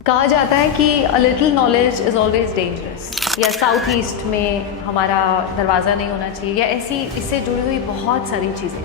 कहा जाता है कि a little knowledge is always dangerous, या साउथ ईस्ट में हमारा दरवाज़ा नहीं होना चाहिए, या ऐसी इससे जुड़ी हुई बहुत सारी चीज़ें।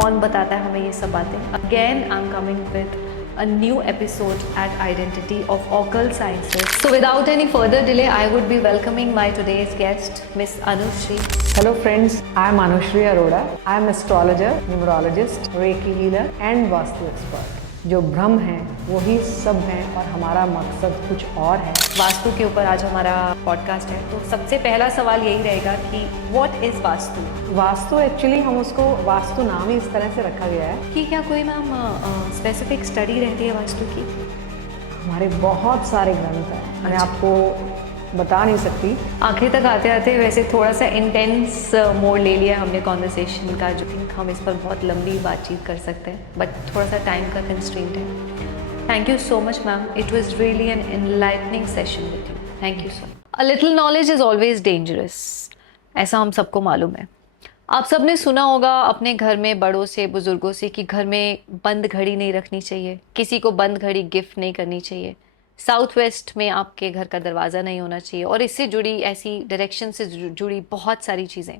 कौन बताता है हमें ये सब बातें? Again I am coming with a new episode at Identity of Occult Sciences. So without any further delay, I would be welcoming my today's guest, Miss Anushri. Hello friends, I am Anushri Arora. I am astrologer, numerologist, Reiki healer and Vastu expert. जो भ्रम है वही सब है और हमारा मकसद कुछ और है। वास्तु के ऊपर आज हमारा पॉडकास्ट है, तो सबसे पहला सवाल यही रहेगा कि what is vastu? Vastu actually हम उसको वास्तु नाम ही इस तरह से रखा गया है कि क्या कोई मैम स्पेसिफिक स्टडी रहती है वास्तु की? हमारे बहुत सारे ग्रंथ हैं, मैं आपको बता नहीं सकती। आखिर तक आते आते वैसे थोड़ा सा इंटेंस मोड ले लिया हमने कॉन्वर्सेशन का, जो थिंक हम इस पर बहुत लंबी बातचीत कर सकते हैं, बट थोड़ा सा टाइम का कंस्ट्रेंट है। Thank you so much ma'am, it was really an enlightening session with you. Thank you so much. A little knowledge is always dangerous, ऐसा हम सबको मालूम है। आप सबने सुना होगा अपने घर में बड़ों से, बुजुर्गों से, कि घर में बंद घड़ी नहीं रखनी चाहिए, किसी को बंद घड़ी गिफ्ट नहीं करनी चाहिए, साउथ वेस्ट में आपके घर का दरवाज़ा नहीं होना चाहिए, और इससे जुड़ी ऐसी डायरेक्शन से जुड़ी बहुत सारी चीज़ें।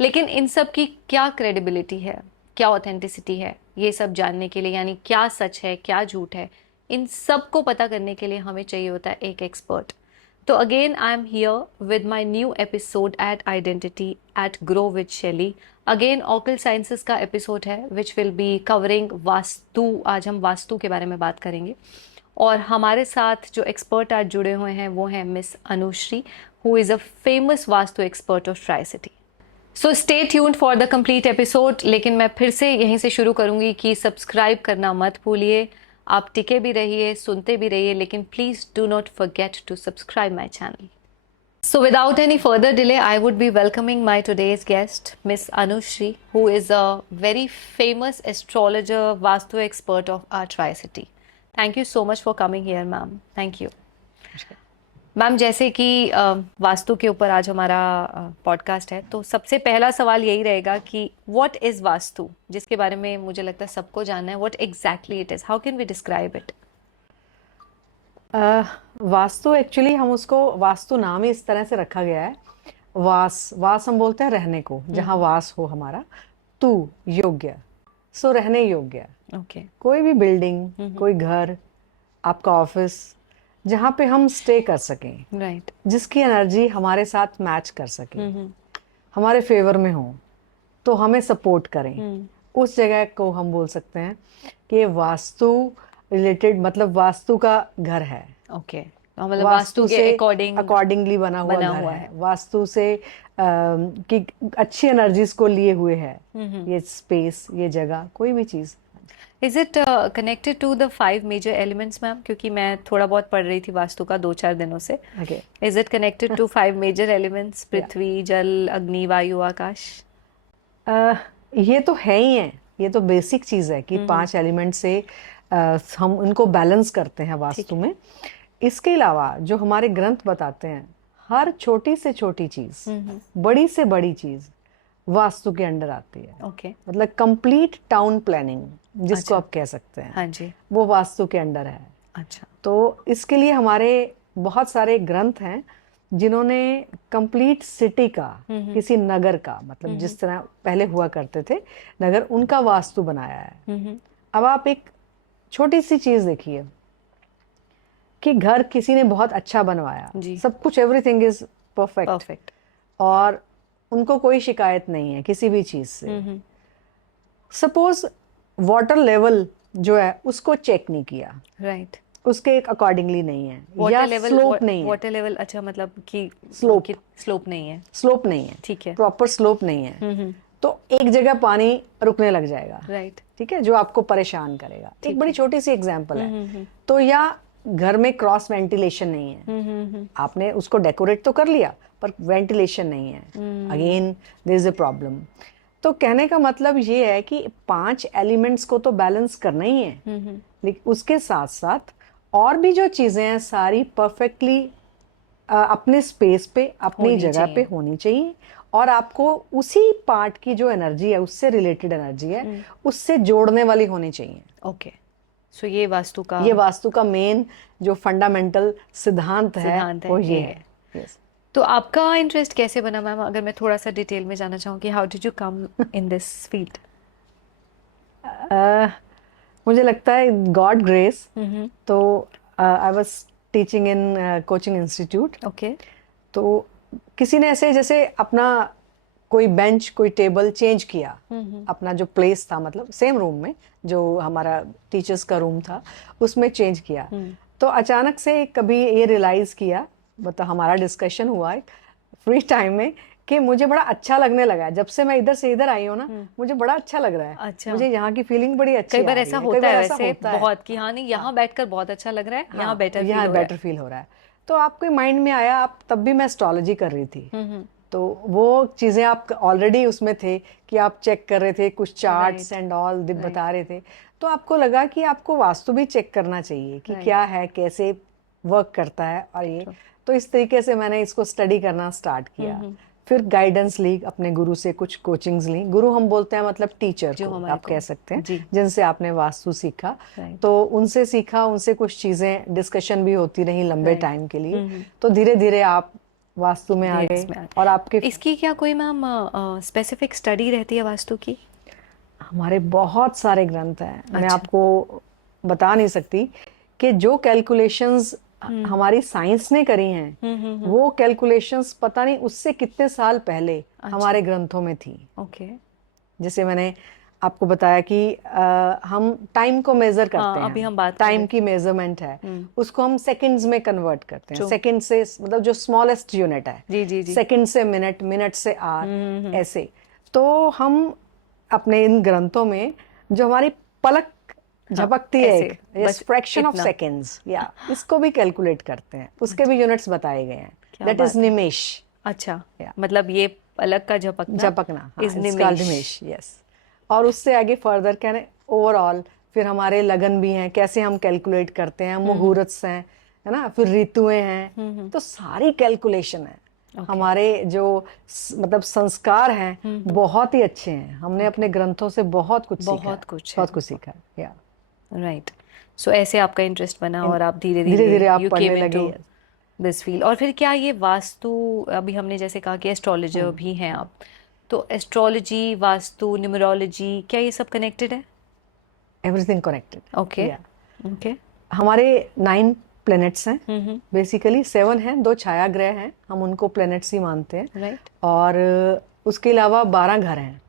लेकिन इन सब की क्या क्रेडिबिलिटी है, क्या ऑथेंटिसिटी है, ये सब जानने के लिए, यानी क्या सच है क्या झूठ है, इन सब को पता करने के लिए हमें चाहिए होता है एक एक्सपर्ट। तो again I am here with my new episode at identity at grow with Shaili. Again occult sciences का एपिसोड है which will be covering vastu. आज हम वास्तु के बारे में बात करेंगे, और हमारे साथ जो एक्सपर्ट आज जुड़े हुए हैं वो हैं Miss Anushree, who is a famous vastu expert of tricity. So stay tuned for the complete episode. लेकिन मैं फिर से यहीं से शुरू करूंगी कि सब्सक्राइब करना मत भूलिए। आप टिके भी रहिए, सुनते भी रहिए, लेकिन please do not forget to subscribe my channel. So without any further delay, I would be welcoming my today's guest, Miss Anushri, who is a very famous astrologer, Vastu expert of our Tri-City. Thank you so much for coming here, ma'am. Thank you. Ma'am, जैसे कि वास्तु के ऊपर आज हमारा podcast है, तो सबसे पहला सवाल यही रहेगा कि व्हाट इज़ वास्तु, जिसके बारे में मुझे लगता है सबको जानना है। What exactly it is, how can we describe it? Vastu actually हम उसको वास्तु नाम ही इस तरह से रखा गया है। वास हम बोलते हैं रहने को, जहाँ वास हो हमारा। तू योग्य, सो रहने योग्य। ओके। कोई भी बिल्डिंग, कोई घर, आपका ऑफिस, जहाँ पे हम स्टे कर सकें, राइट, जिसकी एनर्जी हमारे साथ मैच कर सके, हमारे फेवर में हो, तो हमें सपोर्ट करें, उस जगह को हम बोल सकते हैं कि ये वास्तु रिलेटेड, मतलब वास्तु का घर है। ओके, मतलब वास्तु के अकॉर्डिंगली बना हुआ घर है। वास्तु से कि अच्छी एनर्जीज को लिए हुए है ये स्पेस, ये जगह, कोई भी चीज। Is it connected to the 5 major elements ma'am? क्योंकि मैं थोड़ा बहुत पढ़ रही थी वास्तु का 2-4 दिनों से। Is it connected to 5 major elements? पृथ्वी, जल, अग्नि, वायु, आकाश। ये तो है ही है, ये तो बेसिक चीज है कि 5 एलिमेंट से हम उनको बैलेंस करते हैं वास्तु में। इसके अलावा जो हमारे ग्रंथ बताते हैं, हर छोटी से छोटी चीज, बड़ी से बड़ी चीज वास्तु के अंडर आती है। ओके। मतलब कंप्लीट टाउन प्लानिंग जिसको आप कह सकते हैं, हाँ जी, वो वास्तु के अंडर है। अच्छा। तो इसके लिए हमारे बहुत सारे ग्रंथ हैं जिन्होंने कंप्लीट सिटी का, किसी नगर का, मतलब जिस तरह पहले हुआ करते थे नगर, उनका वास्तु बनाया है। अब आप एक छोटी सी चीज देखिए कि घर किसी ने बहुत अच्छा बनवाया, सब कुछ, एवरीथिंग इज परफेक्ट, और उनको कोई शिकायत नहीं है किसी भी चीज से। सपोज वाटर लेवल जो है उसको चेक नहीं किया, राइट, उसके अकॉर्डिंगली नहीं है, या स्लोप नहीं है। वाटर लेवल, अच्छा, मतलब कि स्लोप नहीं है। स्लोप नहीं है, ठीक है, प्रॉपर स्लोप नहीं है, तो एक जगह पानी रुकने लग जाएगा, राइट, ठीक है, जो आपको परेशान करेगा। एक बड़ी छोटी सी एग्जांपल है। तो या घर में क्रॉस वेंटिलेशन नहीं है, आपने उसको डेकोरेट तो कर लिया पर वेंटिलेशन नहीं है, again there is a problem. तो कहने का मतलब ये है कि 5 एलिमेंट्स को तो बैलेंस करना ही है, लेकिन उसके साथ साथ और भी जो चीजें हैं सारी परफेक्टली अपने स्पेस पे, अपनी जगह पे होनी चाहिए, और आपको उसी पार्ट की जो एनर्जी है, उससे रिलेटेड एनर्जी है, उससे जोड़ने वाली होनी चाहिए। ओके। सो ये वास्तु का मेन जो फंडामेंटल सिद्धांत है वो ये है। Yes. तो आपका इंटरेस्ट कैसे बना मैम, अगर मैं थोड़ा सा डिटेल में जानना चाहूँ कि how did you come in this field? मुझे लगता है गॉड ग्रेस। तो I was teaching in coaching institute. Okay. तो किसी ने ऐसे जैसे अपना कोई बेंच कोई टेबल चेंज किया, अपना जो प्लेस था मतलब सेम रूम में जो हमारा टीचर्स का रूम था उसमें चेंज किया। तो अचानक से कभी ये रियलाइज किया, मतलब हमारा डिस्कशन हुआ फ्री टाइम में कि मुझे बड़ा अच्छा लगने लगा। जब से मैं इधर से इधर आई हूँ ना मुझे बड़ा अच्छा लग रहा है। अच्छा। मुझे यहाँ की फीलिंग बड़ी अच्छी कई बार ऐसा होता है वैसे बहुत कि हाँ नहीं यहाँ बैठकर बहुत अच्छा लग रहा है, यहाँ बेटर फील हो रहा है। तो आपके माइंड में आया, आप तब भी मैं एस्ट्रोलॉजी कर रही थी तो वो चीजें आप ऑलरेडी उसमें थे कि आप चेक कर रहे थे कुछ चार्ट्स एंड ऑल बता रहे थे। तो आपको लगा कि आपको वास्तु भी चेक करना चाहिए कि क्या है, कैसे वर्क करता है और ये। तो इस तरीके से मैंने इसको स्टडी करना स्टार्ट किया। फिर गाइडेंस ली अपने गुरु से, कुछ कोचिंग्स ली। गुरु हम बोलते हैं मतलब टीचर को आप कह सकते हैं, जिनसे आपने वास्तु सीखा। तो उनसे सीखा, उनसे कुछ चीजें डिस्कशन भी होती रही लंबे टाइम के लिए। तो धीरे धीरे आप वास्तु में आ गए। और आपके इसकी क्या कोई मैम स्पेसिफिक स्टडी रहती है वास्तु की? हमारे बहुत सारे ग्रंथ हैं। मैं आपको बता नहीं सकती कि जो कैलकुलेशंस हमारी साइंस ने करी हैं वो कैलकुलेशंस पता नहीं उससे कितने साल पहले हमारे ग्रंथों में थी। ओके। जैसे मैंने आपको बताया कि हम टाइम को मेजर करते हैं, अभी हम बात टाइम की मेजरमेंट है, उसको हम सेकंड्स में कन्वर्ट करते हैं। सेकंड से मतलब जो स्मॉलेस्ट यूनिट है, जी। सेकंड से मिनट, मिनट से आवर, ऐसे। तो हम अपने इन ग्रंथों में जो हमारी पलक झपकती है फ्रैक्शन ऑफ सेकंड्स, या इसको भी कैलकुलेट करते हैं। उसके भी यूनिट्स बताए गए हैं। दैट इज निमेश। अच्छा, मतलब ये पलक का झपकना इज निमेश। यस। और उससे आगे फर्दर कहने ओवरऑल फिर हमारे लगन भी हैं, कैसे हम कैलकुलेट करते हैं, मुहूर्त हैं, है ना, फिर ऋतुएं हैं। तो सारी कैलकुलेशन है। हमारे जो मतलब संस्कार हैं बहुत ही अच्छे हैं। हमने अपने ग्रंथों से बहुत कुछ सीखा। या राइट। सो ऐसे आपका इंटरेस्ट बना और आप धीरे धीरे आप पढ़ने लगे दिस फील्ड। और फिर क्या ये वास्तु, अभी हमने जैसे कहा कि एस्ट्रोलॉजर भी हैं आप, तो एस्ट्रोलॉजी, वास्तु, न्यूमरोलॉजी, क्या ये सब कनेक्टेड है? Everything connected. ओके। हमारे 9 प्लैनेट्स हैं बेसिकली, 7 हैं, 2 छाया ग्रह हैं, हम उनको प्लैनेट्स ही मानते हैं। राइट। और उसके अलावा 12 घर हैं।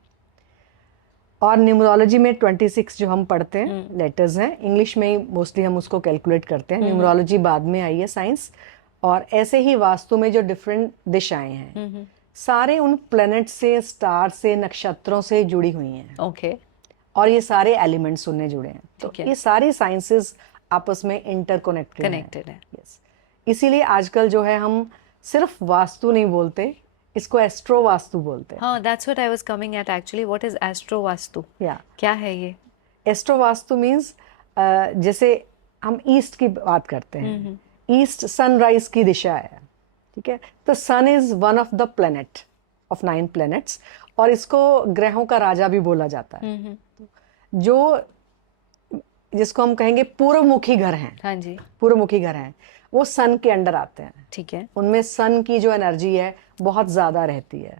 और न्यूमरोलॉजी में 26 जो हम पढ़ते हैं लेटर्स हैं। इंग्लिश में ही मोस्टली हम उसको कैलकुलेट करते हैं। न्यूमरोलॉजी बाद में आई है, साइंस। और ऐसे ही वास्तु में जो डिफरेंट दिशाएं हैं सारे उन प्लैनेट से, स्टार से, नक्षत्रों से जुड़ी हुई हैं। ओके। और ये सारे एलिमेंट्स उनमें जुड़े हैं। तो ये सारी साइंसेस आपस में इंटरकनेक्टेड है। यस। इसीलिए आजकल जो है हम सिर्फ वास्तु नहीं बोलते, इसको एस्ट्रो वास्तु बोलते हैं। हाँ, that's what I was coming at actually. What is astro vastu? क्या है ये? एस्ट्रो वास्तु मीन्स जैसे हम ईस्ट की बात करते हैं, ईस्ट सनराइज की दिशा है, ठीक है। तो sun is one of the planet of 9 planets, और इसको ग्रहों का राजा भी बोला जाता है। जो जिसको हम कहेंगे पूर्वमुखी घर हैं। हाँ जी। पूर्वमुखी घर हैं, वो सन के अंडर आते हैं। ठीक है। उनमें सन की जो एनर्जी है बहुत ज्यादा रहती है,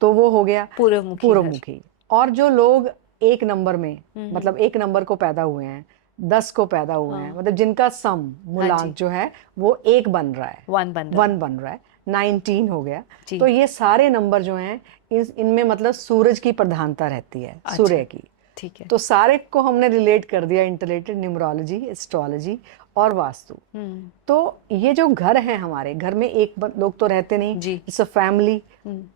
तो वो हो गया पूर्वमुखी। और जो लोग 1 नंबर में मतलब 1 नंबर को पैदा हुए हैं, 10 को पैदा हुए हैं, मतलब जिनका सम मूलांक जो है वो 1 बन रहा है, 1 बन रहा है, 19 हो गया। तो ये सारे नंबर जो हैं इनमें मतलब सूरज की प्रधानता रहती है, सूर्य की। ठीक है। तो सारे को हमने रिलेट कर दिया, इंटरलेटेड न्यूमरोलॉजी, एस्ट्रोलॉजी और वास्तु। तो ये जो घर हैं, हमारे घर में एक लोग तो रहते नहीं, इट्स अ फैमिली।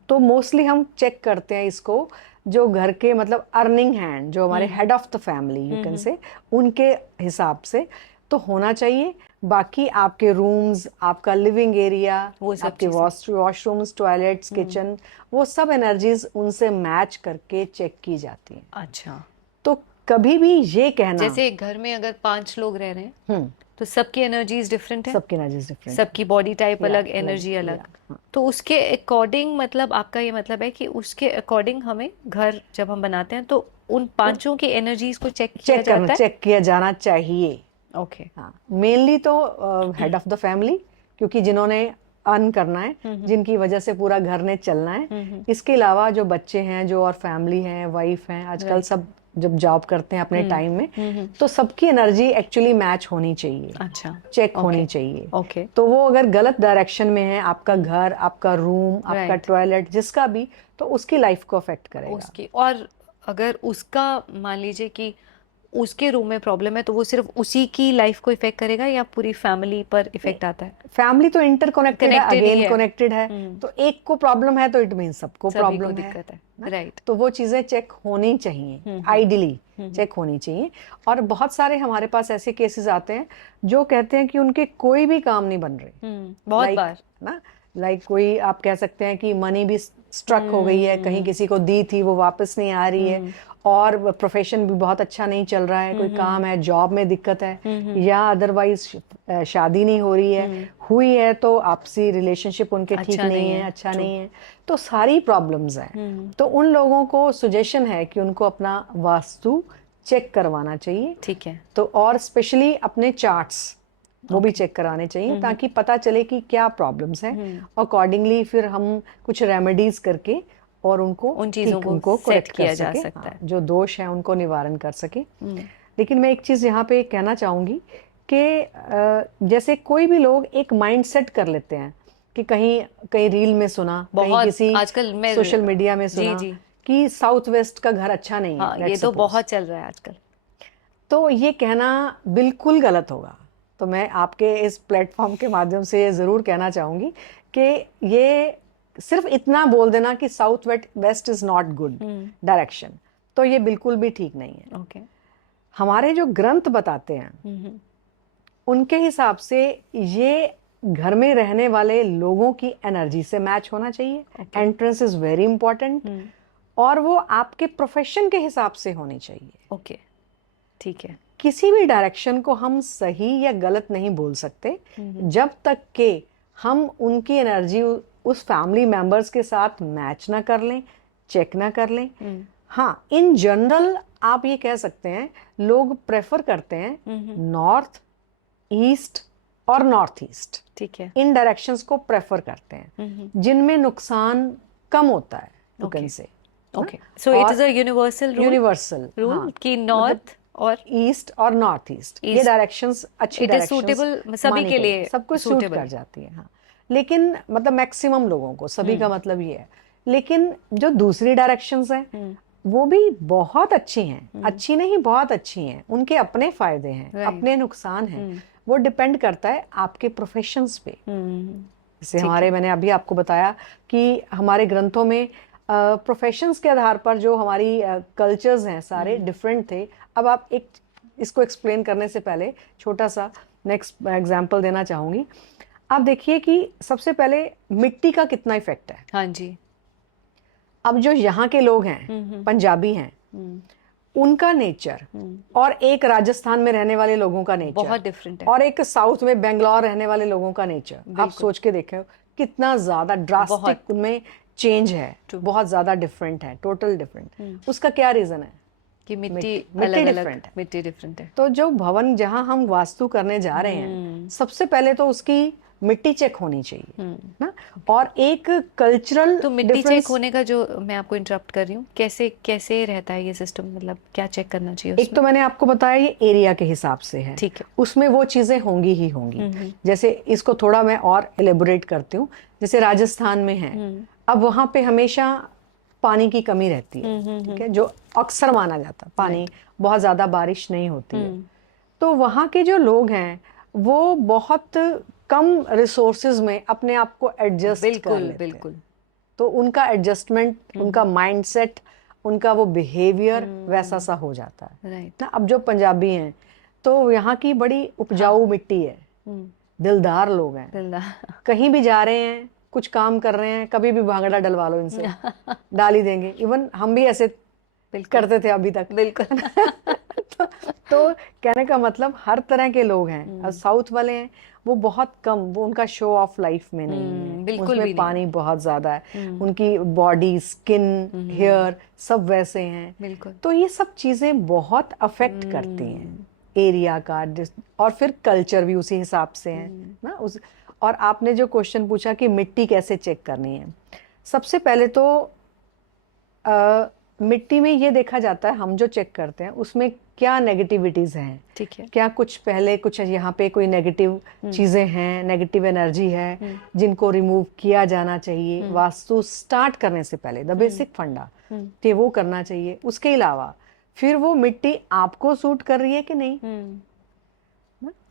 तो मोस्टली हम चेक करते हैं इसको, जो घर के मतलब अर्निंग हैंड, जो हमारे head of the family you can say, उनके हिसाब से तो होना चाहिए। बाकी आपके रूम्स, आपका लिविंग एरिया, आपके वॉशरूम्स, टॉयलेट्स, किचन, वो सब एनर्जीज उनसे मैच करके चेक की जाती हैं। अच्छा। तो कभी भी ये कहना, जैसे एक घर में अगर 5 लोग रह रहे हैं तो सबकी एनर्जीज डिफरेंट है, सबकी एनर्जीज डिफरेंट, सबकी बॉडी टाइप अलग, एनर्जी अलग। तो उसके अकॉर्डिंग, मतलब आपका ये मतलब है कि उसके अकॉर्डिंग हमें घर जब हम बनाते हैं तो उन पांचों की एनर्जीज को चेक किया जाता है? चेक किया जाना चाहिए। ओके। हाँ, मेनली तो हेड ऑफ द फैमिली, क्योंकि जिन्होंने अर्न करना है, जिनकी वजह से पूरा घर ने चलना है। इसके अलावा जो बच्चे हैं, जो और फैमिली हैं, वाइफ हैं, आजकल सब जब जॉब करते हैं अपने टाइम में, तो सबकी एनर्जी एक्चुअली मैच होनी चाहिए। अच्छा। चेक होनी चाहिए। ओके। तो वो अगर गलत डायरेक्शन में है, आपका घर, आपका रूम, आपका Right. टॉयलेट, जिसका भी, तो उसकी लाइफ को अफेक्ट करेगा। उसकी, और अगर उसका मान लीजिए कि उसके रूम में प्रॉब्लम है, तो वो सिर्फ उसी की लाइफ को इफेक्ट करेगा या पूरी फैमिली पर इफेक्ट आता है? फैमिली तो इंटरकनेक्टेड है, Connected ही अगेन है। कनेक्टेड है। तो एक को प्रॉब्लम है तो इट मीन सबको सभी को प्रॉब्लम दिक्कत है। राइट। तो वो चीजें चेक होनी चाहिए, आइडियली चेक होनी चाहिए। और बहुत सारे हमारे पास ऐसे केसेस आते हैं जो कहते हैं कि उनके कोई भी काम नहीं बन रहे। बहुत Like, बार ना, लाइक कोई आप कह सकते हैं कि मनी भी स्ट्रक हो गई है, कहीं किसी को दी थी वो वापस नहीं आ रही है, और प्रोफेशन भी बहुत अच्छा नहीं चल रहा है, कोई काम है, जॉब में दिक्कत है, या अदरवाइज शादी नहीं हो रही है, हुई है तो आपसी रिलेशनशिप उनके ठीक नहीं है, अच्छा नहीं है, तो सारी प्रॉब्लम्स हैं। तो उन लोगों को सजेशन है कि उनको अपना वास्तु चेक करवाना चाहिए। ठीक है। तो और स्पेशली अपने चार्ट्स वो भी चेक कराने चाहिए, ताकि पता चले कि क्या प्रॉब्लम्स हैं। अकॉर्डिंगली फिर हम कुछ रेमेडीज करके और उनको उन चीजों को उनको सेट करेक्ट किया कर जा सके, सकता है। जो दोष हैं उनको निवारण कर सके। लेकिन मैं एक चीज यहाँ पे कहना चाहूंगी कि जैसे कोई भी लोग एक माइंडसेट कर लेते हैं कि कहीं कहीं रील में सुना, कहीं बहुत किसी आजकल मैं सोशल मीडिया में सुना जी। कि साउथ वेस्ट का घर अच्छा नहीं है, हाँ, ये let's तो suppose। बहुत चल रहा है आजकल। तो ये कहना बिल्कुल गलत होगा। तो मैं आपके इस प्लेटफॉर्म के माध्यम से ये ज़रूर कहना चाहूँगी कि ये सिर्फ इतना बोल देना कि south west is not good direction, तो ये बिल्कुल भी ठीक नहीं है। ओके। हमारे जो ग्रंथ बताते हैं उनके हिसाब से ये घर में रहने वाले लोगों की एनर्जी से मैच होना चाहिए। एंट्रेंस इज़ वेरी इंपॉर्टेंट, और वो आपके प्रोफेशन के हिसाब से होनी चाहिए। ओके, ठीक है। किसी भी डायरेक्शन को हम सही या गलत नहीं बोल सकते जब तक कि हम उनकी एनर्जी उस फैमिली मेंबर्स के साथ मैच ना कर लें, चेक ना कर लें। हाँ, इन जनरल आप ये कह सकते हैं लोग प्रेफर करते हैं नॉर्थ, ईस्ट और नॉर्थ ईस्ट, ठीक है, इन डायरेक्शंस को प्रेफर करते हैं जिनमें नुकसान कम होता है, you can say. Okay, so it is a universal rule कि नॉर्थ और ईस्ट और नॉर्थ ईस्ट ये डायरेक्शंस अच्छी डायरेक्शंस सूटेबल सभी के लिए, सबको सूट कर जाती है। हाँ, लेकिन मतलब मैक्सिमम लोगों को, सभी का मतलब ये है। लेकिन जो दूसरी डायरेक्शंस हैं वो भी बहुत अच्छी हैं, अच्छी नहीं बहुत अच्छी हैं, उनके अपने फायदे हैं, अपने नुकसान हैं। वो डिपेंड करता है आपके प्रोफेशंस पे। जैसे हमारे, मैंने अभी आपको बताया कि हमारे ग्रंथों में प्रोफेशंस के आधार पर जो हमारी कल्चर्स हैं सारे डिफरेंट थे। अब आप एक इसको एक्सप्लेन करने से पहले छोटा सा नेक्स्ट एग्जांपल देना चाहूँगी। आप देखिए कि सबसे पहले मिट्टी का कितना इफेक्ट है। हाँ जी। अब जो यहाँ के लोग हैं, पंजाबी हैं, उनका नेचर और एक राजस्थान में रहने वाले लोगों का नेचर बहुत डिफरेंट है, और एक साउथ में बेंगलोर रहने वाले लोगों का नेचर, आप सोच के देखें कितना ज्यादा ड्रास्टिक उनमें चेंज है, बहुत ज्यादा डिफरेंट है, टोटल डिफरेंट। उसका क्या रीजन है कि मिट्टी डिफरेंट है, मिट्टी डिफरेंट है। तो जो भवन जहां हम वास्तु करने जा रहे हैं, सबसे पहले तो उसकी मिट्टी चेक होनी चाहिए ना। और एक कल्चरल, तो मिट्टी चेक होने का, जो मैं आपको इंटरप्ट कर रही हूँ, कैसे कैसे रहता है ये सिस्टम, मतलब क्या चेक करना चाहिए उसमें? एक तो मैंने आपको बताया ये एरिया के हिसाब से है, ठीक है, उसमें वो चीजें होंगी ही होंगी। जैसे इसको थोड़ा मैं और एलेबोरेट करती हूँ। जैसे राजस्थान में है, अब वहां पे हमेशा पानी की कमी रहती है, ठीक है, जो अक्सर माना जाता है, पानी बहुत ज्यादा बारिश नहीं होती है। तो वहाँ के जो लोग हैं वो बहुत कम रिसोर्सेज में अपने आप को एडजस्ट कर लेते हैं। तो उनका एडजस्टमेंट, उनका माइंडसेट, उनका वो बिहेवियर वैसा सा हो जाता है ना। अब जो पंजाबी हैं तो यहाँ की बड़ी उपजाऊ मिट्टी है, दिलदार लोग हैं, कहीं भी जा रहे हैं, कुछ काम कर रहे हैं, कभी भी भांगड़ा डलवा लो इनसे डाल ही देंगे। इवन हम भी ऐसे करते थे अभी तक, बिल्कुल। तो कहने का मतलब हर तरह के लोग हैं। और साउथ वाले हैं वो बहुत कम, वो उनका शो ऑफ लाइफ में नहीं है, बिल्कुल उसमें भी नहीं। पानी बहुत ज्यादा है, उनकी बॉडी, स्किन, हेयर सब वैसे हैं। बिल्कुल। तो ये सब चीजें बहुत अफेक्ट करती हैं एरिया का, और फिर कल्चर भी उसी हिसाब से है ना उस। और आपने जो क्वेश्चन पूछा कि मिट्टी कैसे चेक करनी है, सबसे पहले तो मिट्टी में ये देखा जाता है, हम जो चेक करते हैं उसमें क्या नेगेटिविटीज हैं, ठीक है। क्या कुछ पहले कुछ यहाँ पे कोई नेगेटिव चीजें हैं, नेगेटिव एनर्जी है जिनको रिमूव किया जाना चाहिए वास्तु स्टार्ट करने से पहले, द बेसिक फंडा कि वो करना चाहिए। उसके अलावा फिर वो मिट्टी आपको सूट कर रही है कि नहीं,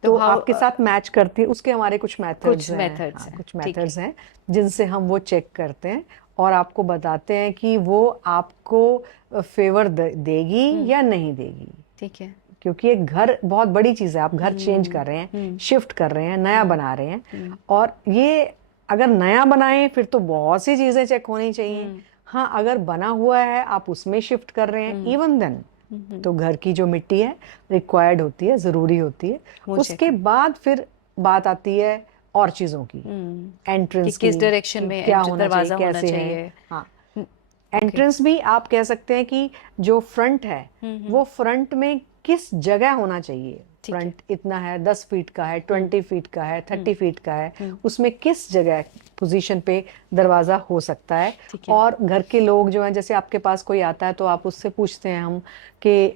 तो आपके साथ मैच करती है, उसके हमारे कुछ मेथड्स हैं, कुछ मेथड्स हैं जिनसे हम वो चेक करते हैं और आपको बताते हैं कि वो आपको फेवर देगी या नहीं देगी। ठीक है। क्योंकि एक घर बहुत बड़ी चीज है, आप घर चेंज कर रहे हैं, शिफ्ट कर रहे हैं, नया बना रहे हैं, और ये अगर नया बनाएं फिर तो बहुत सी चीजें चेक होनी चाहिए। हाँ, अगर बना हुआ है आप उसमें शिफ्ट कर रहे हैं, इवन देन तो घर की जो मिट्टी है रिक्वायर्ड होती है, जरूरी होती है। उसके बाद फिर बात आती है और चीजों की, एंट्रेंस की, किस डायरेक्शन में क्या होना चाहिए, होना कैसे चाहिए। है। हाँ, एंट्रेंस भी आप कह सकते हैं कि जो फ्रंट है वो फ्रंट में किस जगह होना चाहिए। फ्रंट इतना है, 10 फीट का है, 20 फीट का है, 30 फीट का है, उसमें किस जगह पोजीशन पे दरवाजा हो सकता है। और घर के लोग जो हैं, जैसे आपके पास कोई आता है तो आप उससे पूछते हैं हम कि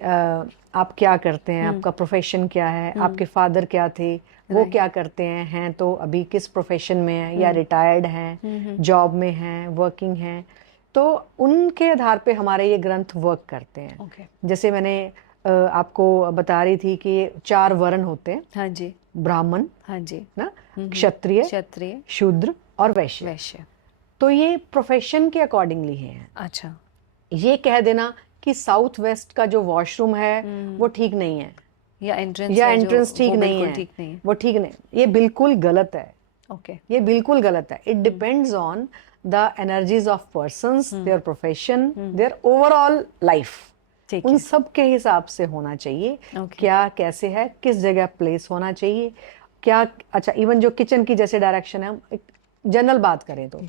आप क्या करते हैं, आपका प्रोफेशन क्या है, आपके फादर क्या थे, वो क्या करते हैं तो अभी किस प्रोफेशन में है, या रिटायर्ड हैं, जॉब में हैं, वर्किंग हैं। तो उनके आधार पे हमारे ये ग्रंथ वर्क करते हैं। जैसे मैंने आपको बता रही थी कि 4 वर्ण होते हैं। हाँ जी। ब्राह्मण, हाँ जी, ना, क्षत्रिय, शूद्र और वैश्य। तो ये प्रोफेशन के अकॉर्डिंगली हैं। अच्छा। ये कह देना कि साउथ वेस्ट का जो वॉशरूम है वो ठीक नहीं है, या एंट्रेंस ठीक नहीं है, वो ठीक नहीं, ये बिल्कुल गलत है। ओके, ये बिल्कुल गलत है। It depends on the energies of persons, their profession, their overall life, उन सब के हिसाब से होना चाहिए। क्या कैसे है, किस जगह प्लेस होना चाहिए, क्या। अच्छा, इवन जो किचन की जैसे डायरेक्शन है, हम एक जनरल बात करें तो